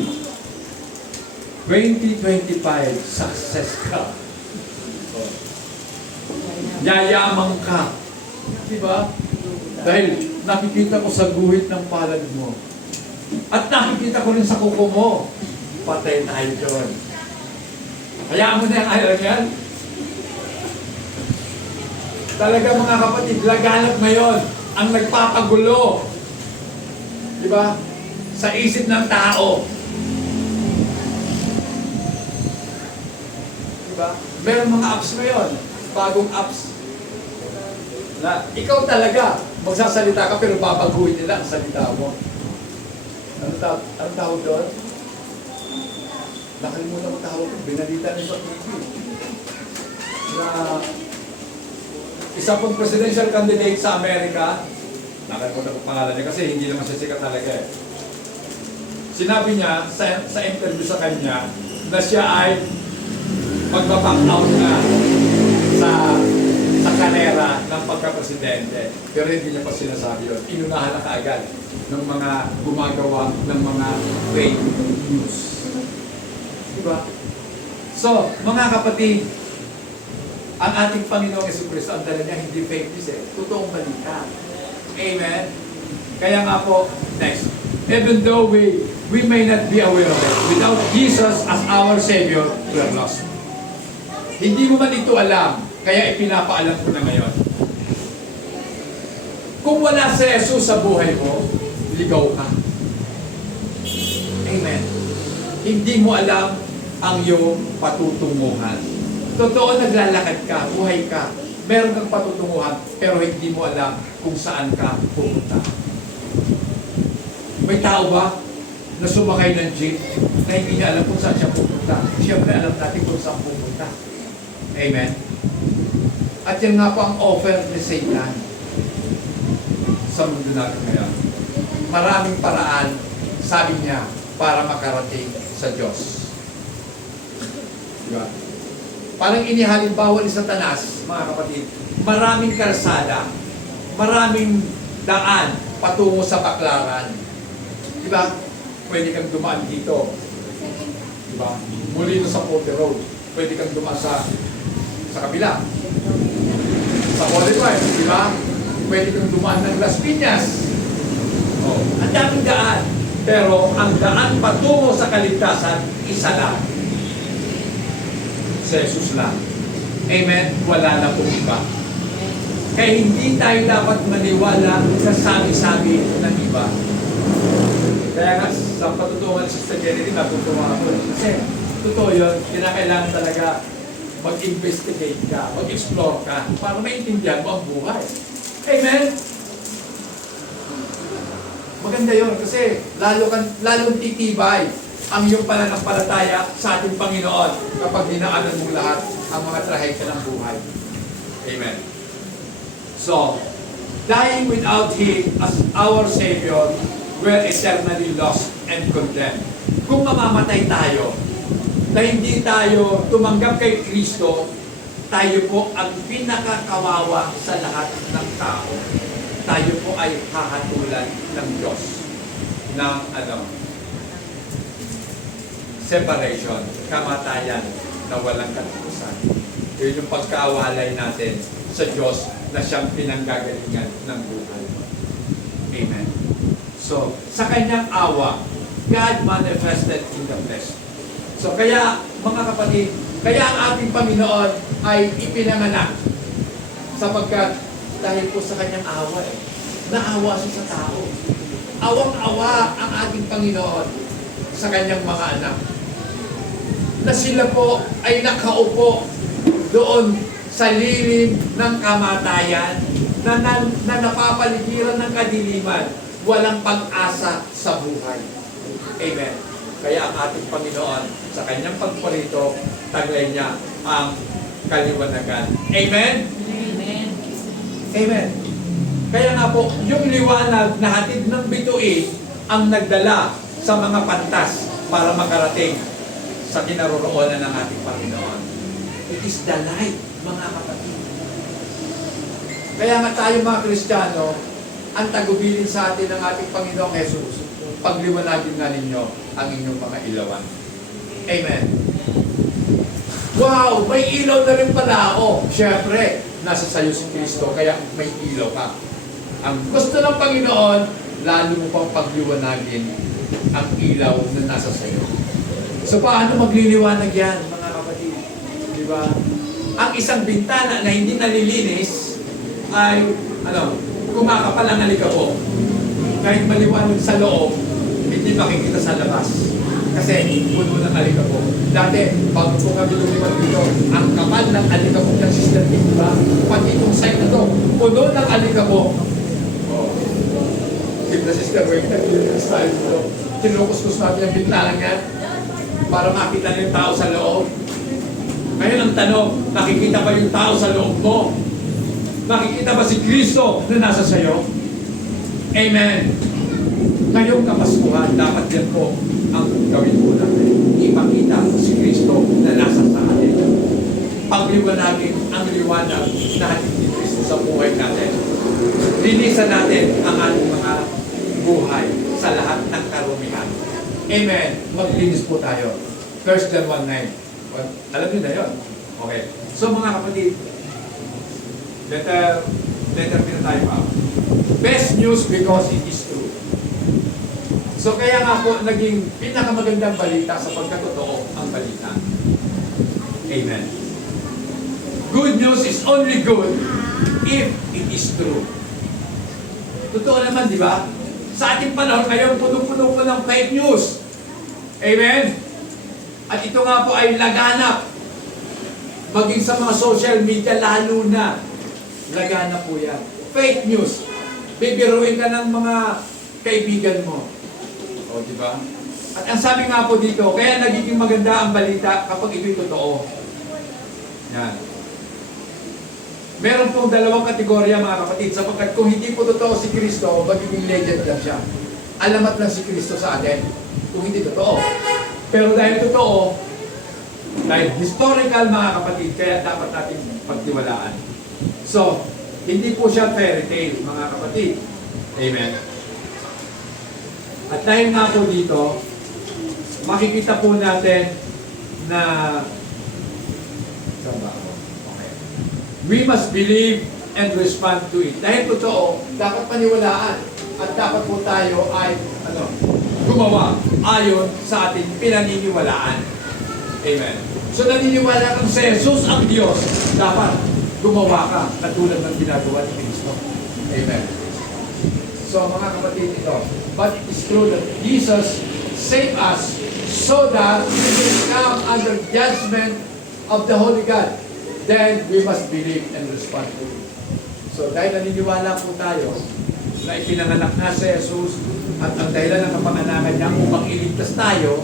2025, success ka. Yayamang ka. Diba? Dahil nakikita ko sa guhit ng palad mo. At nakikita ko rin sa kuko mo. Patay tayo doon. Hayaan mo na yung ayaw yan. Talaga mga kapatid, laganap ngayon ang nagpapagulo. Diba? Sa isip ng tao. Diba? Meron mga apps ngayon. Bagong apps. Na ikaw talaga magsasalita ka pero babaguhin nila ang salita mo. Anong tawag doon? Nakalimutan mo tawag. Binalita na sa TV. Na isa pong presidential candidate sa Amerika, nakalimutan ko pangalan niya kasi hindi naman siya sikat talaga eh. Sinabi niya sa interview sa kanya na siya ay magbaback out na sa karera ng pagka-presidente. Pero hindi niya pa sinasabi yun. Inunahan na kaagad ng mga gumagawa ng mga fake news. Diba? So, mga kapatid, ang ating Panginoong Jesucristo, ang dala niya hindi fake news eh. Totoong balita. Amen? Kaya nga po, next. Even though we may not be aware of it, without Jesus as our Savior, we are lost. Hindi mo man ito alam, kaya ipinapaalam ko na ngayon. Kung wala si Jesus sa buhay mo, ligaw ka. Amen. Hindi mo alam ang iyong patutunguhan. Totoo, naglalakad ka, buhay ka. Meron kang patutunguhan, pero hindi mo alam kung saan ka pupunta. May tao ba na sumakay ng jeep na hindi niya alam kung saan siya pupunta? Siyempre alam natin kung saan pupunta. Amen? At yan nga po ang offer ni Satan sa mundo natin ngayon. Maraming paraan, sabi niya, para makarating sa Diyos. Diba? Parang inihalimbawa ni Satanas, mga kapatid, maraming kalsada, maraming daan patungo sa baklaran. Diba? Pwede kang dumaan dito. Diba? Muli sa Pote Road. Pwede kang dumaan sa kabila. Sa Holy Drive, di ba? Pwede kang dumaan ng Las Piñas. Oh, ang daming daan. Pero ang daan patungo sa kaligtasan, isa lang. Si Jesus lang. Amen? Wala na pong iba. Kaya hindi tayo dapat maniwala sa sabi-sabi ng iba. Kaya nga, sa patutungan sa Sister Jenny, natutuwa ako. Kasi, totoo yun, kinakailangan talaga mag-investigate ka, mag-explore ka, para maintindihan mo ang buhay. Amen? Maganda yun, kasi lalong titibay ang iyong pananampalataya sa ating Panginoon kapag dinaanan mong lahat ang mga trahedya ng buhay. Amen. So, dying without Him as our Savior, we're eternally lost and condemned. Kung mamamatay tayo, na hindi tayo tumanggap kay Kristo, tayo po ang pinakakawawa sa lahat ng tao. Tayo po ay hahatulan ng Diyos ng separation, kamatayan na walang katapusan. Yun yung pagkawalay natin sa Diyos na siyang pinanggagalingan ng buhay. Amen. So, sa kanyang awa, God manifested in the flesh. So kaya, mga kapatid, Kaya ang ating Panginoon ay ipinanganak sapagkat dahil po sa kanyang awa naawa siya sa tao. Awang-awa ang ating Panginoon sa kanyang mga anak. Na sila po ay nakaupo doon sa lilim ng kamatayan na napapaligiran ng kadiliman, walang pag-asa sa buhay. Amen. Kaya ang ating Panginoon sa kanyang pagparito, taglay niya ang kaliwanagan. Amen? Amen. Amen. Kaya nga po, yung liwanag na hatid ng bituin ang nagdala sa mga pantas para makarating sa kinaroroonan ng ating Panginoon. It is the light, mga kapatid. Kaya nga tayo mga Kristiyano, ang tagubilin sa atin ng ating Panginoong Jesus, pagliwanagin na ninyo ang inyong mga ilawan. Amen. Wow! May ilaw na rin pala ako. Siyempre, nasa sayo si Kristo, kaya may ilaw ka. Ang gusto ng Panginoon, lalo mo pang pagliwanagin ang ilaw na nasa sayo. So paano magliliwanag yan, mga kapatid? Di ba? Ang isang bintana na hindi nalilinis ay, kumakapal ang alikabok. Kahit maliwanag sa loob, hindi makikita sa labas. Kasi puno ng alikabok. Dati, bago ko kami lumipat dito, ang kapal ng alikabok ng Sister Kim, di ba? Pati itong site na to, puno ng alikabok. Oh. Kim na Sister Wake, nag-linis tayo dito. Kinukuskus natin yung bintana niya para makita na yung tao sa loob. Ngayon ang tanong, nakikita ba yung tao sa loob mo? Nakikita ba si Kristo na nasa sayo? Amen. Ngayong Kapaskuhan, dapat yan po ang gawin po natin. Ipakita si Kristo na nasa sa atin. Pagliwanagin ang liwanag na hatid ni Kristo sa buhay natin. Linisan natin ang ating mga buhay sa lahat ng karumihan. Amen. Maglinis po tayo. 1 John 1:9. Alam niyo na yun. Okay. So mga kapatid, letter P na tayo pa. Best news because it is true. So kaya nga po, naging pinakamagandang balita sa pagkatotoo ang balita. Amen. Good news is only good if it is true. Totoo naman, di ba? Sa ating panahon ngayon, puno-puno po ng fake news. Amen? At ito nga po ay laganap. Maging sa mga social media, lalo na. Laganap po yan. Fake news. Bibiruin ka ng mga kaibigan mo. O, di ba? At ang sabi nga po dito, kaya nagiging maganda ang balita kapag ito'y totoo. Yan. Meron pong dalawang kategorya, mga kapatid, sapagkat kung hindi po totoo si Kristo, magiging legend lang siya. Alamat lang si Kristo sa atin, kung hindi totoo. Pero dahil totoo, dahil historical, mga kapatid, kaya dapat natin pagtiwalaan. So, hindi po siya fairy tale, mga kapatid. Amen. At dahil nga po dito, makikita po natin na we must believe and respond to it. Dahil totoo, dapat paniwalaan at dapat po tayo ay gumawa ayon sa ating pinaniniwalaan. Amen. So naniniwala kang si Jesus ang Diyos, dapat gumawa ka katulad ng ginagawa ni Kristo. Amen. So mga kapatid, ito, but it is true that Jesus saved us so that we will come under judgment of the Holy God. Then we must believe and respond to it. So dahil naniniwala po tayo na ipinanganak na si Jesus at ang dahilan ng kapanganakan niya upang iligtas tayo,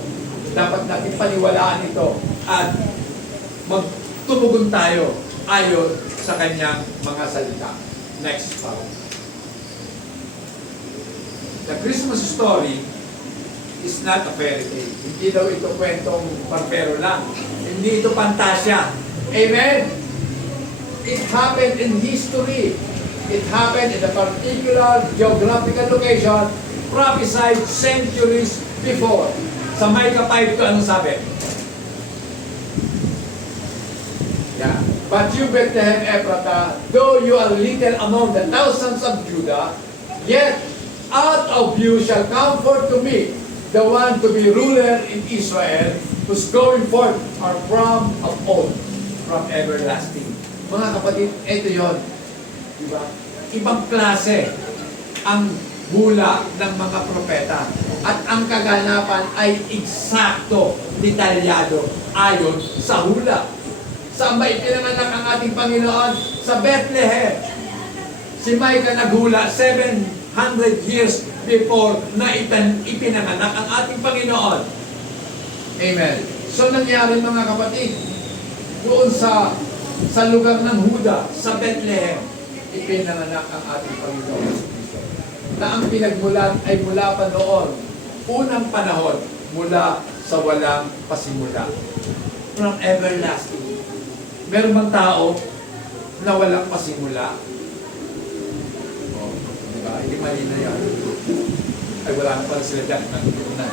dapat natin paniwalaan ito at magtumugon tayo ayon sa kanyang mga salita. Next part. The Christmas story is not a fairy tale. Hindi daw ito kwentong barbero lang. Hindi ito fantasya. Amen? It happened in history. It happened in a particular geographical location prophesied centuries before. Sa Micah 5 ito, anong sabi? Yeah. But you, Bethlehem Ephratah, though you are little among the thousands of Judah, yet out of you shall come forth to me the one to be ruler in Israel, whose going forth are from of old, from everlasting. Mga kapatid, ito yon, di ba? Ibang klase ang hula ng mga propeta. At ang kaganapan ay eksakto, detalyado, ayon sa hula. Saan ba ipinanganak ang ating Panginoon? Sa Bethlehem. Si Micah naghula 700 years before na ipinanganak ang ating Panginoon. Amen. So nangyari mga kapatid, doon sa lugar ng Huda, sa Bethlehem, ipinanganak ang ating Panginoon na ang pinagmulan ay mula pa noon, unang panahon, mula sa walang pasimula. From everlasting. Meron bang tao na walang pasimula? Oh, diba? Hindi mali na yan. Ay, wala na pala sila dyan. Nandito na.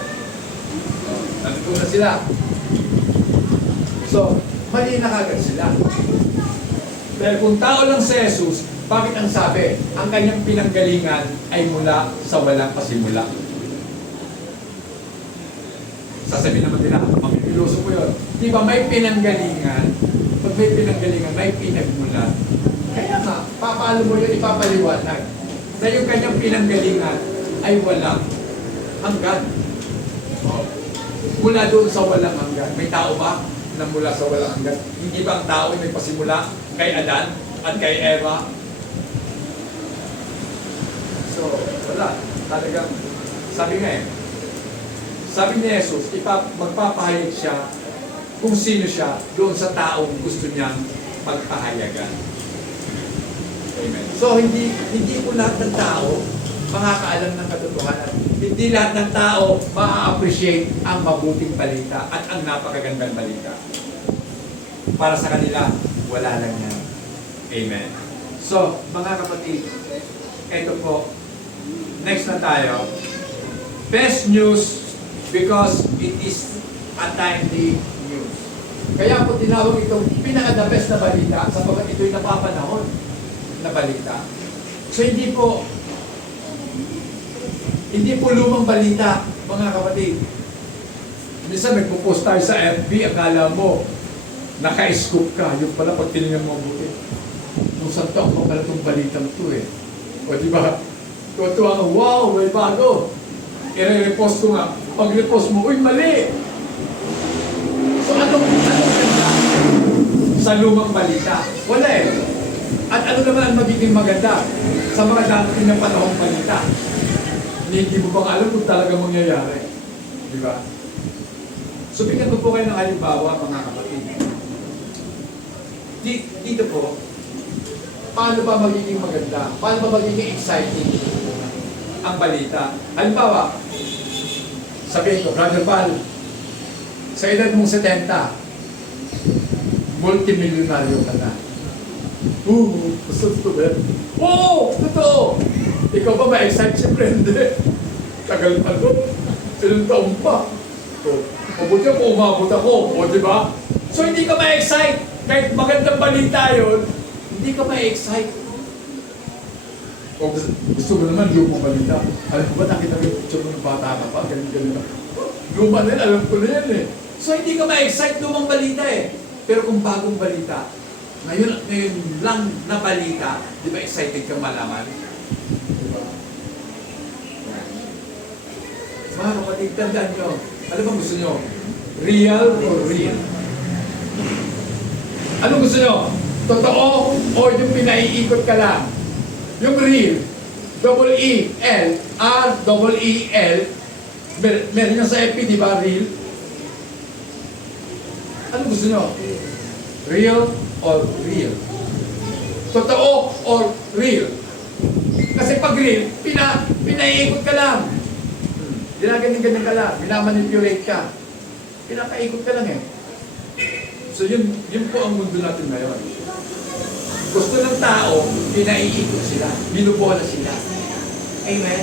Oh, nandito na sila. So, mali na kagad sila. Pero kung tao lang si Jesus, bakit ang sabi, ang kanyang pinanggalingan ay mula sa walang pasimula? Sasabihin naman nila, makikiluso ko yun. Di ba may pinanggalingan? Pag may pinanggalingan, may pinagmulan. Kaya nga, papaalo mo yun, ipapaliwanag. Na yung kanyang pinanggalingan ay walang hanggan. Oh. Mula doon sa walang hanggan. May tao ba na mula sa walang hanggan? Hindi ba ang tao ay may pasimula kay Adan at kay Eva? So, wala. Talagang, sabi nga sabi ni Jesus, magpapahayag siya kung sino siya doon sa taong gusto niyang magpahayagan. Amen. So, hindi po lahat ng tao makakaalam ng katotohanan. Hindi lahat ng tao ma-appreciate ang mabuting balita at ang napakagandang balita. Para sa kanila, wala lang yan. Amen. So, mga kapatid, ito po, next na tayo. Best news because it is a timely news. Kaya po tinawag itong pinaka-the best na balita sapagkat ito'y napapanahon na balita. So hindi po lumang balita, mga kapatid. Minsan nagpo-post tayo sa FB, akala mo naka-scoop ka. Yung pala pag tinignan mo mabuti. Nung santo ako pala itong balitang ito eh. O di ba? Tuwa nga, wow, may bago. I-repost ko nga. Pag repost mo, uy, mali! So, anong ganda sa lumang balita? Wala eh. At ano naman ang magiging maganda sa mga darating na panahong balita? Hindi mo bang alam kung talaga mangyayari? Di ba? So, bigyan ko po kayo ng halimbawa, mga kapatid. Dito po, paano ba magiging maganda? Paano ba magiging exciting ang balita? Halimbawa, sabihin ko, Brother Val, sa edad mong 70, multimilyonaryo ka na. Gusto ko ba? Oo! Totoo! Ikaw ba ma-excite? Siyempre hindi. Tagal pa doon. Silang taon pa. Mabuti ako, umabot ako. O, di ba? So, hindi ka ma-excite. Kahit magandang balita yun, hindi ka ma-excite. O, gusto mo naman lumang balita. Alam ko ba, nakita ko yung picture mo ng bata ka pa? Ganun-ganun na. Luma na, alam ko na yan eh. So, hindi ka ma-excite lumang balita eh. Pero kung bagong balita, ngayon lang na balita, di ba excited kang malaman? Diba? Mga kapatid, tandaan nyo. Ano bang gusto nyo? Real or real? Ano gusto nyo? Totoo o yung pinaiikot ka lang? Yung real, E-E-L, R-E-E-L, meron yung sa FP, di ba, real? Ano gusto nyo? Real or real? Totoo or real? Kasi pag real, pinaiikot ka lang. Ginaganyan-ganyan ka lang, minamanipulate ka. Pinapaikot ka lang eh. So yun po ang mundo natin ngayon. Gusto ng tao, pinaiikot sila, binubola sila. Amen?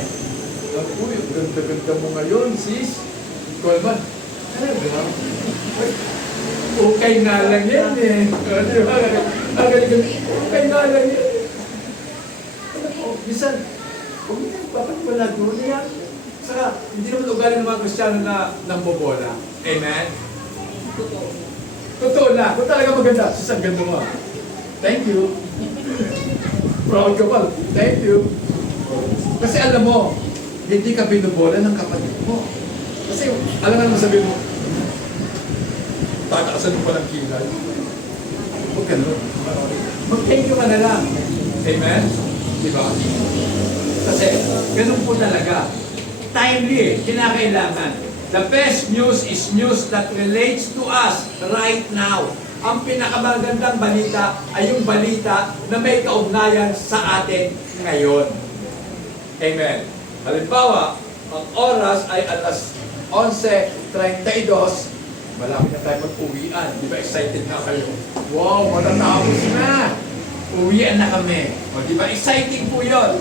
Uy, ganda-ganda mo ngayon, sis. Coleman, ano ba? Okay na lang yan eh. Okay na lang yan. Bisan, huwag niya nagpapagwala doon yan. Saka, hindi naman ugali ng mga Kristiyano na nambobola. Amen? Totoo. Totoo na. Kung talaga maganda, sis, ang ganda mo. Thank you. Proud ka pa. Thank you. Kasi alam mo, hindi ka binubola ng kapatid mo. Kasi alam nga naman sabihin mo, tataasan mo pa ng kilay. Huwag ganun. Mag-thank you ka na lang. Amen? Diba? Kasi, ganun po talaga. Timely eh, kinakailangan. The best news is news that relates to us right now. Ang pinakamagandang balita ay yung balita na may kaugnayan sa atin ngayon. Amen. Halimbawa, ang oras ay alas 11:32. Malapit na tayo mag-uwian. Di ba excited na kayo? Wow, matatapos na! Uwian na kami. O di ba exciting po yun?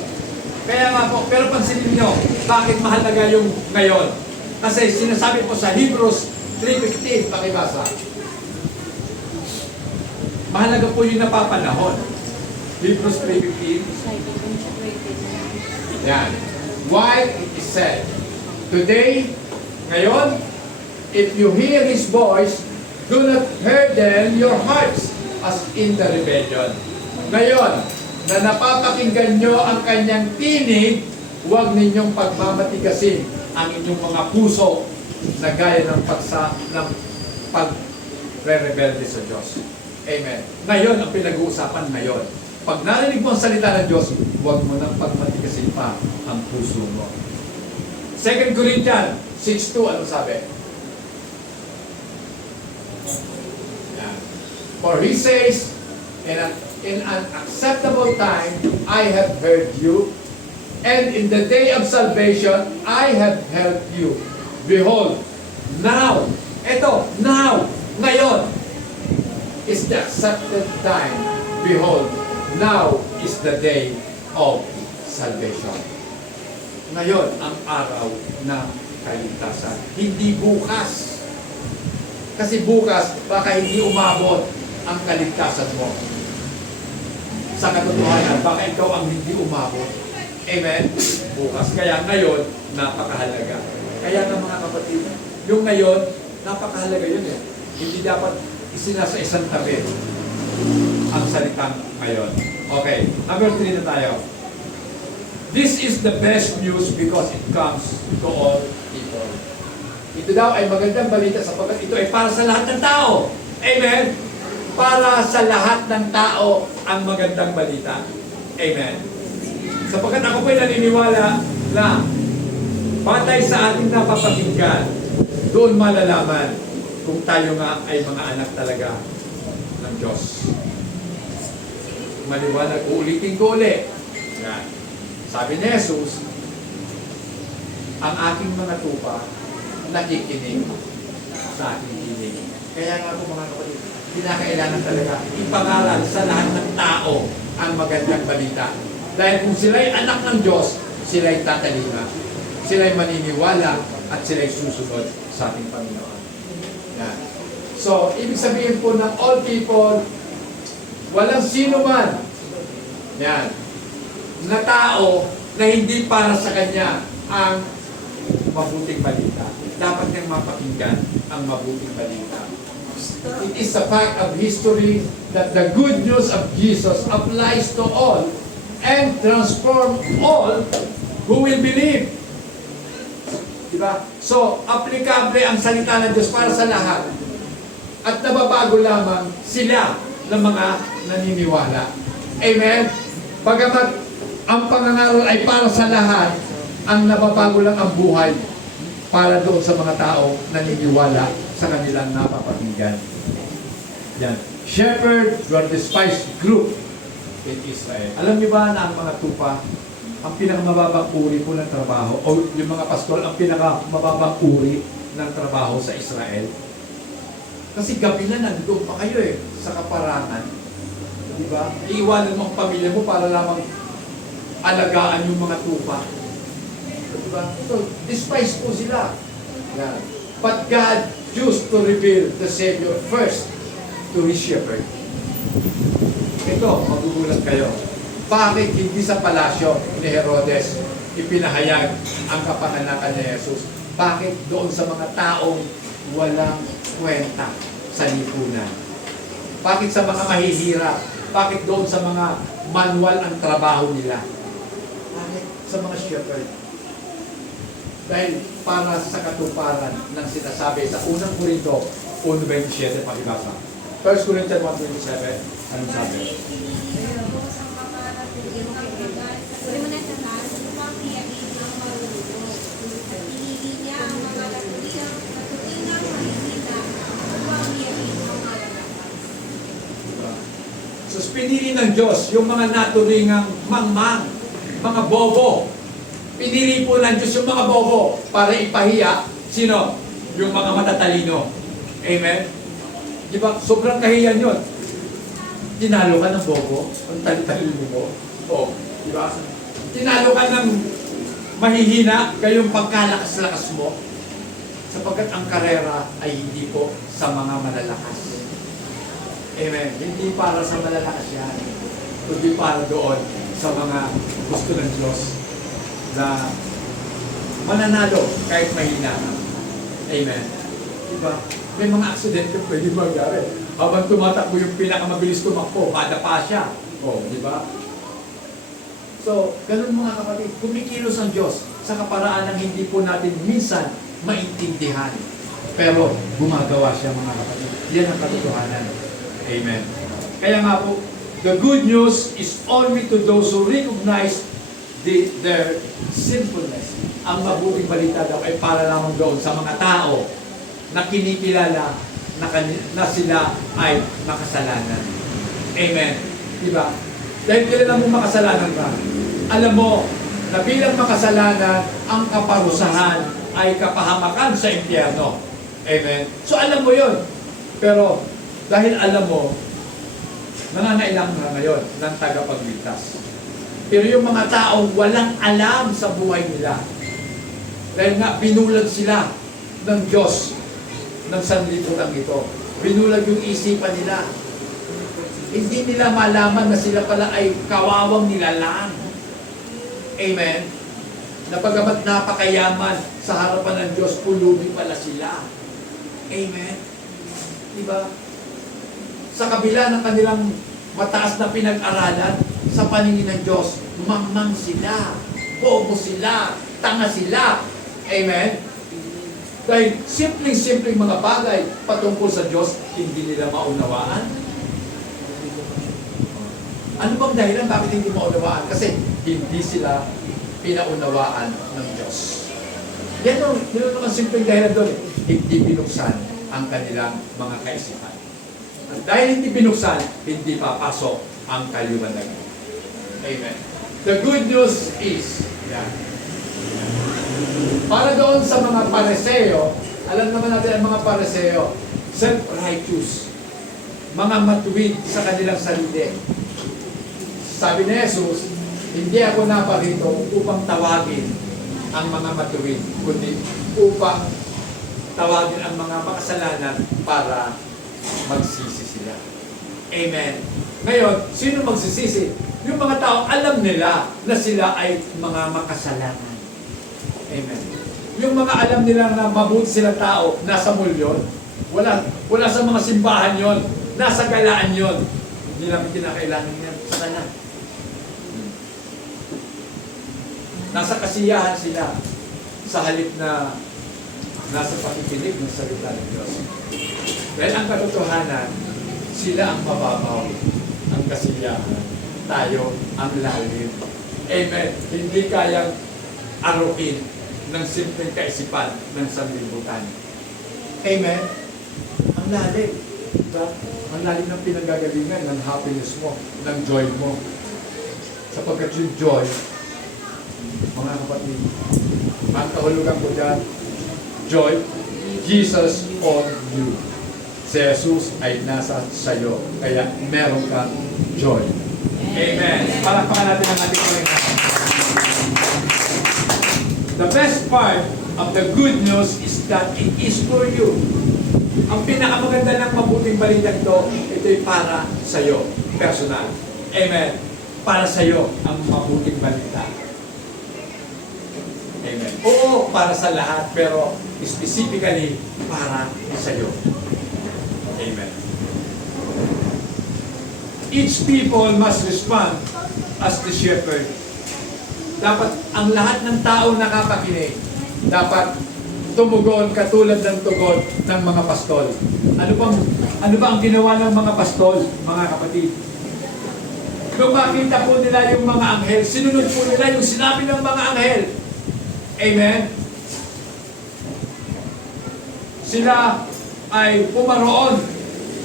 Kaya nga po, pero pansinin nyo, bakit mahalaga yung ngayon? Kasi sinasabi po sa Hebrews 3:15, pakibasa. Mahalaga po yung napapanahon. Hebrews 3:15. Yan. Why it is said, today, ngayon, if you hear His voice, do not harden your hearts as in the rebellion. Ngayon, na napapakinggan nyo ang kanyang tinig, huwag ninyong pagmamatigasin ang inyong mga puso na gaya ng pagre-rebelde sa Diyos. Amen. Ngayon, ang pinag-uusapan ngayon. Pag narinig mo ang salita ng Diyos, huwag mo nang pagmatigasin pa ang puso mo. 2 Corinthians 6:2, ano sabi? Yan. For He says, in an acceptable time, I have heard you, and in the day of salvation, I have helped you. Behold, now, ngayon, is the accepted time. Behold, now is the day of salvation. Ngayon, ang araw ng kaligtasan. Hindi bukas. Kasi bukas, baka hindi umabot ang kaligtasan mo. Sa katotohanan, baka ikaw ang hindi umabot. Amen? Bukas. Kaya ngayon, napakahalaga. Kaya nga mga kapatid, yung ngayon, napakahalaga yun eh. Hindi dapat isinasa isang tabi ang salitang ngayon. Okay, number 3 na tayo. This is the best news because it comes to all people. Ito daw ay magandang balita sapagkat ito ay para sa lahat ng tao. Amen? Para sa lahat ng tao ang magandang balita. Amen? Sapagkat ako po'y naniniwala na batay sa ating napapakinggan, doon malalaman kung tayo nga ay mga anak talaga ng Diyos. Maliwanag, uulitin ko ulit. Yan. Sabi ni Jesus, ang aking mga tupa nakikinig sa aking tinig. Kaya nga po mga kapatid, kinakailangan talaga ipangaral sa lahat ng tao ang magandang balita. Dahil kung sila'y anak ng Diyos, sila'y tatalima, sila'y maniniwala, at sila'y susunod sa ating Panginoon. Yan. So, ibig sabihin po ng all people, walang sino man, yan, na tao na hindi para sa kanya ang mabuting balita. Dapat niyang mapakinggan ang mabuting balita. It is a fact of history that the good news of Jesus applies to all and transform all who will believe. Diba? So, aplikable ang salita ng Diyos para sa lahat. At nababago lamang sila ng mga naniniwala. Amen? Bagamat ang pangangaral ay para sa lahat, ang nababago lang ang buhay para doon sa mga tao naniniwala sa kanilang napapakinggan. Yan. Shepherd were despised group in Israel. Alam niyo ba na ang mga tupa, ang pinakamababang uri po ng trabaho, o yung mga pastol, ang pinakamababang uri ng trabaho sa Israel? Kasi gabi na nandoon pa kayo eh, sa kaparangan. Diba? Iiwanan mo ang pamilya mo para lamang alagaan yung mga tupa. Diba? So, despise po sila. Yan. But God used to reveal the Savior first to His shepherd. Ito, magugulat kayo. Bakit hindi sa palasyo ni Herodes ipinahayag ang kapanganakan ni Jesus? Bakit doon sa mga taong walang kwenta sa lipunan? Bakit sa mga mahihirap? Bakit doon sa mga manual ang trabaho nila? Bakit sa mga shepherd? Dahil para sa katuparan ng sinasabi sa unang Korinto 1:27 pakibasa. 1 Corinthians 1:27, anong sabi? So, pinili ng Diyos yung mga naturingang mangmang, mga bobo. Pinili po ng Diyos yung mga bobo para ipahiya. Sino? Yung mga matatalino. Amen? Di ba? Sobrang kahiyan yun. Tinalo ka ng bobo. Ang tali-talino mo. O, di ba? Tinalo ka ng mahihina, kayong pagkalakas-lakas mo. Sapagkat ang karera ay hindi po sa mga malalakas. Amen. Hindi para sa malalakas yan. Kundi para doon sa mga gusto ng Diyos na mananalo kahit mahina. Amen. Diba? May mga aksidente pwede mangyari. Habang tumatakbo yung pinakamabilis tumakbo, madapa siya. O, di ba? So, ganun mga kapatid, kumikilos ang Diyos sa kaparaan ng hindi po natin minsan maintindihan. Pero gumagawa siya mga kapatid. Yan ang katotohanan. Amen. Kaya nga po, the good news is only to those who recognize their sinfulness. Ang mabuting balita daw ay para lamang doon sa mga tao na kinikilala na sila ay makasalanan. Amen. Diba? Dahil kilala mo makasalanan ka, alam mo na bilang makasalanan, ang kaparusahan ay kapahamakan sa impyerno. Amen. So alam mo yun. Pero dahil alam mo, nangangailangan na ngayon ng tagapagligtas. Pero yung mga taong walang alam sa buhay nila, dahil nga binulag sila ng Diyos ng sanlibutan ito. Binulag yung isipan nila. Hindi nila malaman na sila pala ay kawawang nilalang. Amen? Napagamat napakayaman sa harapan ng Diyos, pulubi pala sila. Amen? Diba? Sa kabila ng kanilang mataas na pinag-aralan, sa paningin ng Diyos, mangmang sila, bobo sila, tanga sila. Amen? Dahil simpleng-simpleng mga bagay patungkol sa Diyos, hindi nila maunawaan. Ano bang dahilan bakit hindi maunawaan? Kasi hindi sila pinaunawaan ng Diyos. Yan ang simpleng dahilan doon. Hindi binuksan ang kanilang mga kaisipan. At dahil hindi binuksan, hindi papasok ang kaliwanagan. Amen. The good news is, para doon sa mga Pariseo, alam naman natin ang mga Pariseo, self-righteous, mga matuwid sa kanilang sarili. Sabi ni Jesus, hindi ako naparito upang tawagin ang mga matuwid, kundi upang tawagin ang mga makasalanan para magsisi sila. Amen. Ngayon, sino magsisisi? Yung mga tao, alam nila na sila ay mga makasalanan. Amen. Yung mga alam nila na mabuti sila tao, nasa mall yun. Wala sa mga simbahan yon, nasa galaan yon. Hindi namin kinakailangan yan. Sana. Nasa kasiyahan sila sa halip na nasa pakikinig ng salita ng Diyos. Dahil ang katotohanan, sila ang mababaw, ang kasiyahan. Tayo ang lalim. Amen. Hindi kayang arukin ng simpleng kaisipan ng sanlibutan. Amen. Ang lalim. Diba? Ang lalim ng pinanggagalingan ng happiness mo, ng joy mo. Sapagkat yung joy, mga kapatid, ang kahulugan ko dyan, joy, Jesus on you. Si Jesus ay nasa sayo, kaya meron kang joy. Amen. Palakpakan natin ang ating Panginoon. The best part of the good news is that it is for you. Ang pinakamaganda ng mabuting balita ito'y para sa'yo, personal. Amen. Para sa'yo ang mabuting balita. Amen. Oo, para sa lahat, pero specifically para sa'yo. Amen. Each people must respond as the shepherd. Dapat ang lahat ng tao nakapakinig, dapat tumugon katulad ng tugon ng mga pastol. Ano ba ang ginawa ng mga pastol, mga kapatid? Nung makita po nila yung mga anghel, sinunod po nila yung sinabi ng mga anghel. Amen? Sila ay pumaroon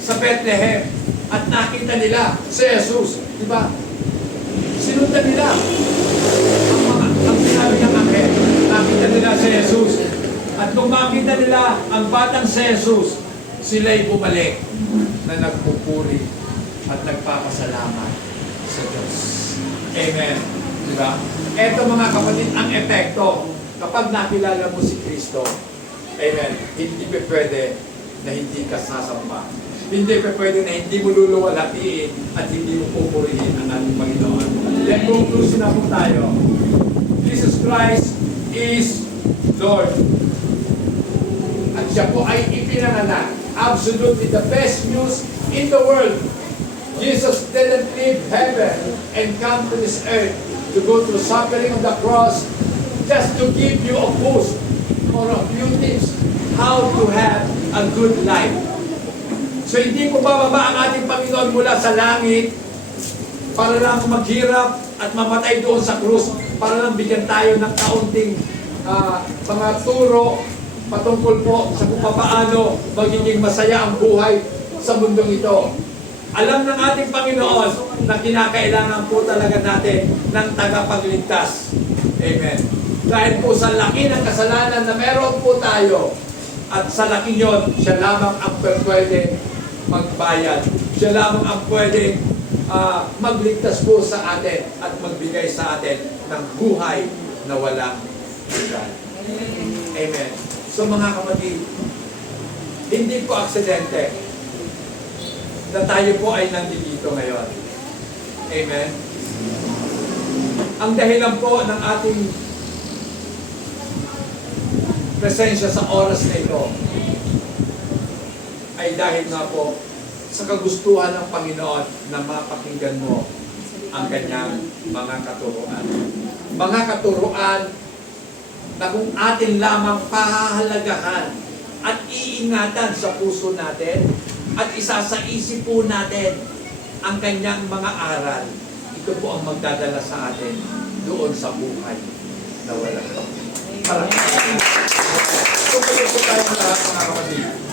sa Bethlehem at nakita nila si Jesus. Diba? Sinundan nila ang sinabi ng anghel. Nakita nila si Jesus. At nung makita nila ang batang si Jesus, sila'y bumalik na nagpupuri at nagpapasalamat sa Diyos. Amen. Diba? Ito mga kapatid, ang epekto kapag nakilala mo si Kristo. Amen. Hindi pa pwede na hindi ka sasamba. Hindi pa pwede na hindi mo luluwalhatiin at hindi mo pupurihin ang ating Panginoon. Then conclusion na po tayo. Jesus Christ is Lord. At siya po ay ipinanganak. Absolutely the best news in the world. Jesus didn't leave heaven and come to this earth to go through suffering on the cross just to give you a boost or a few tips how to have a good life. So hindi po bababa ang ating Panginoon mula sa langit para lang maghirap at mamatay doon sa krus, para lang bigyan tayo ng kaunting mga turo patungkol po sa kung paano magiging masaya ang buhay sa mundong ito. Alam ng ating Panginoon na kinakailangan po talaga natin ng tagapagligtas. Amen. Dahil po sa laki ng kasalanan na meron po tayo, at sa laki yon, siya lamang ang pwede magbayad. Siya lamang ang pwede magligtas po sa atin at magbigay sa atin ng buhay na walang hanggan. Amen. So mga kapatid, hindi po aksidente na tayo po ay nandito ngayon. Amen. Ang dahilan po ng ating presensya sa oras na ito ay dahil nga po sa kagustuhan ng Panginoon na mapakinggan mo ang kanyang mga katuruan. Mga katuruan na kung atin lamang pahahalagahan at iingatan sa puso natin at isasaisip po natin ang kanyang mga aral, ito po ang magdadala sa atin doon sa buhay na walang hanggan. Parang, so, po tayo lahat mga kapatid.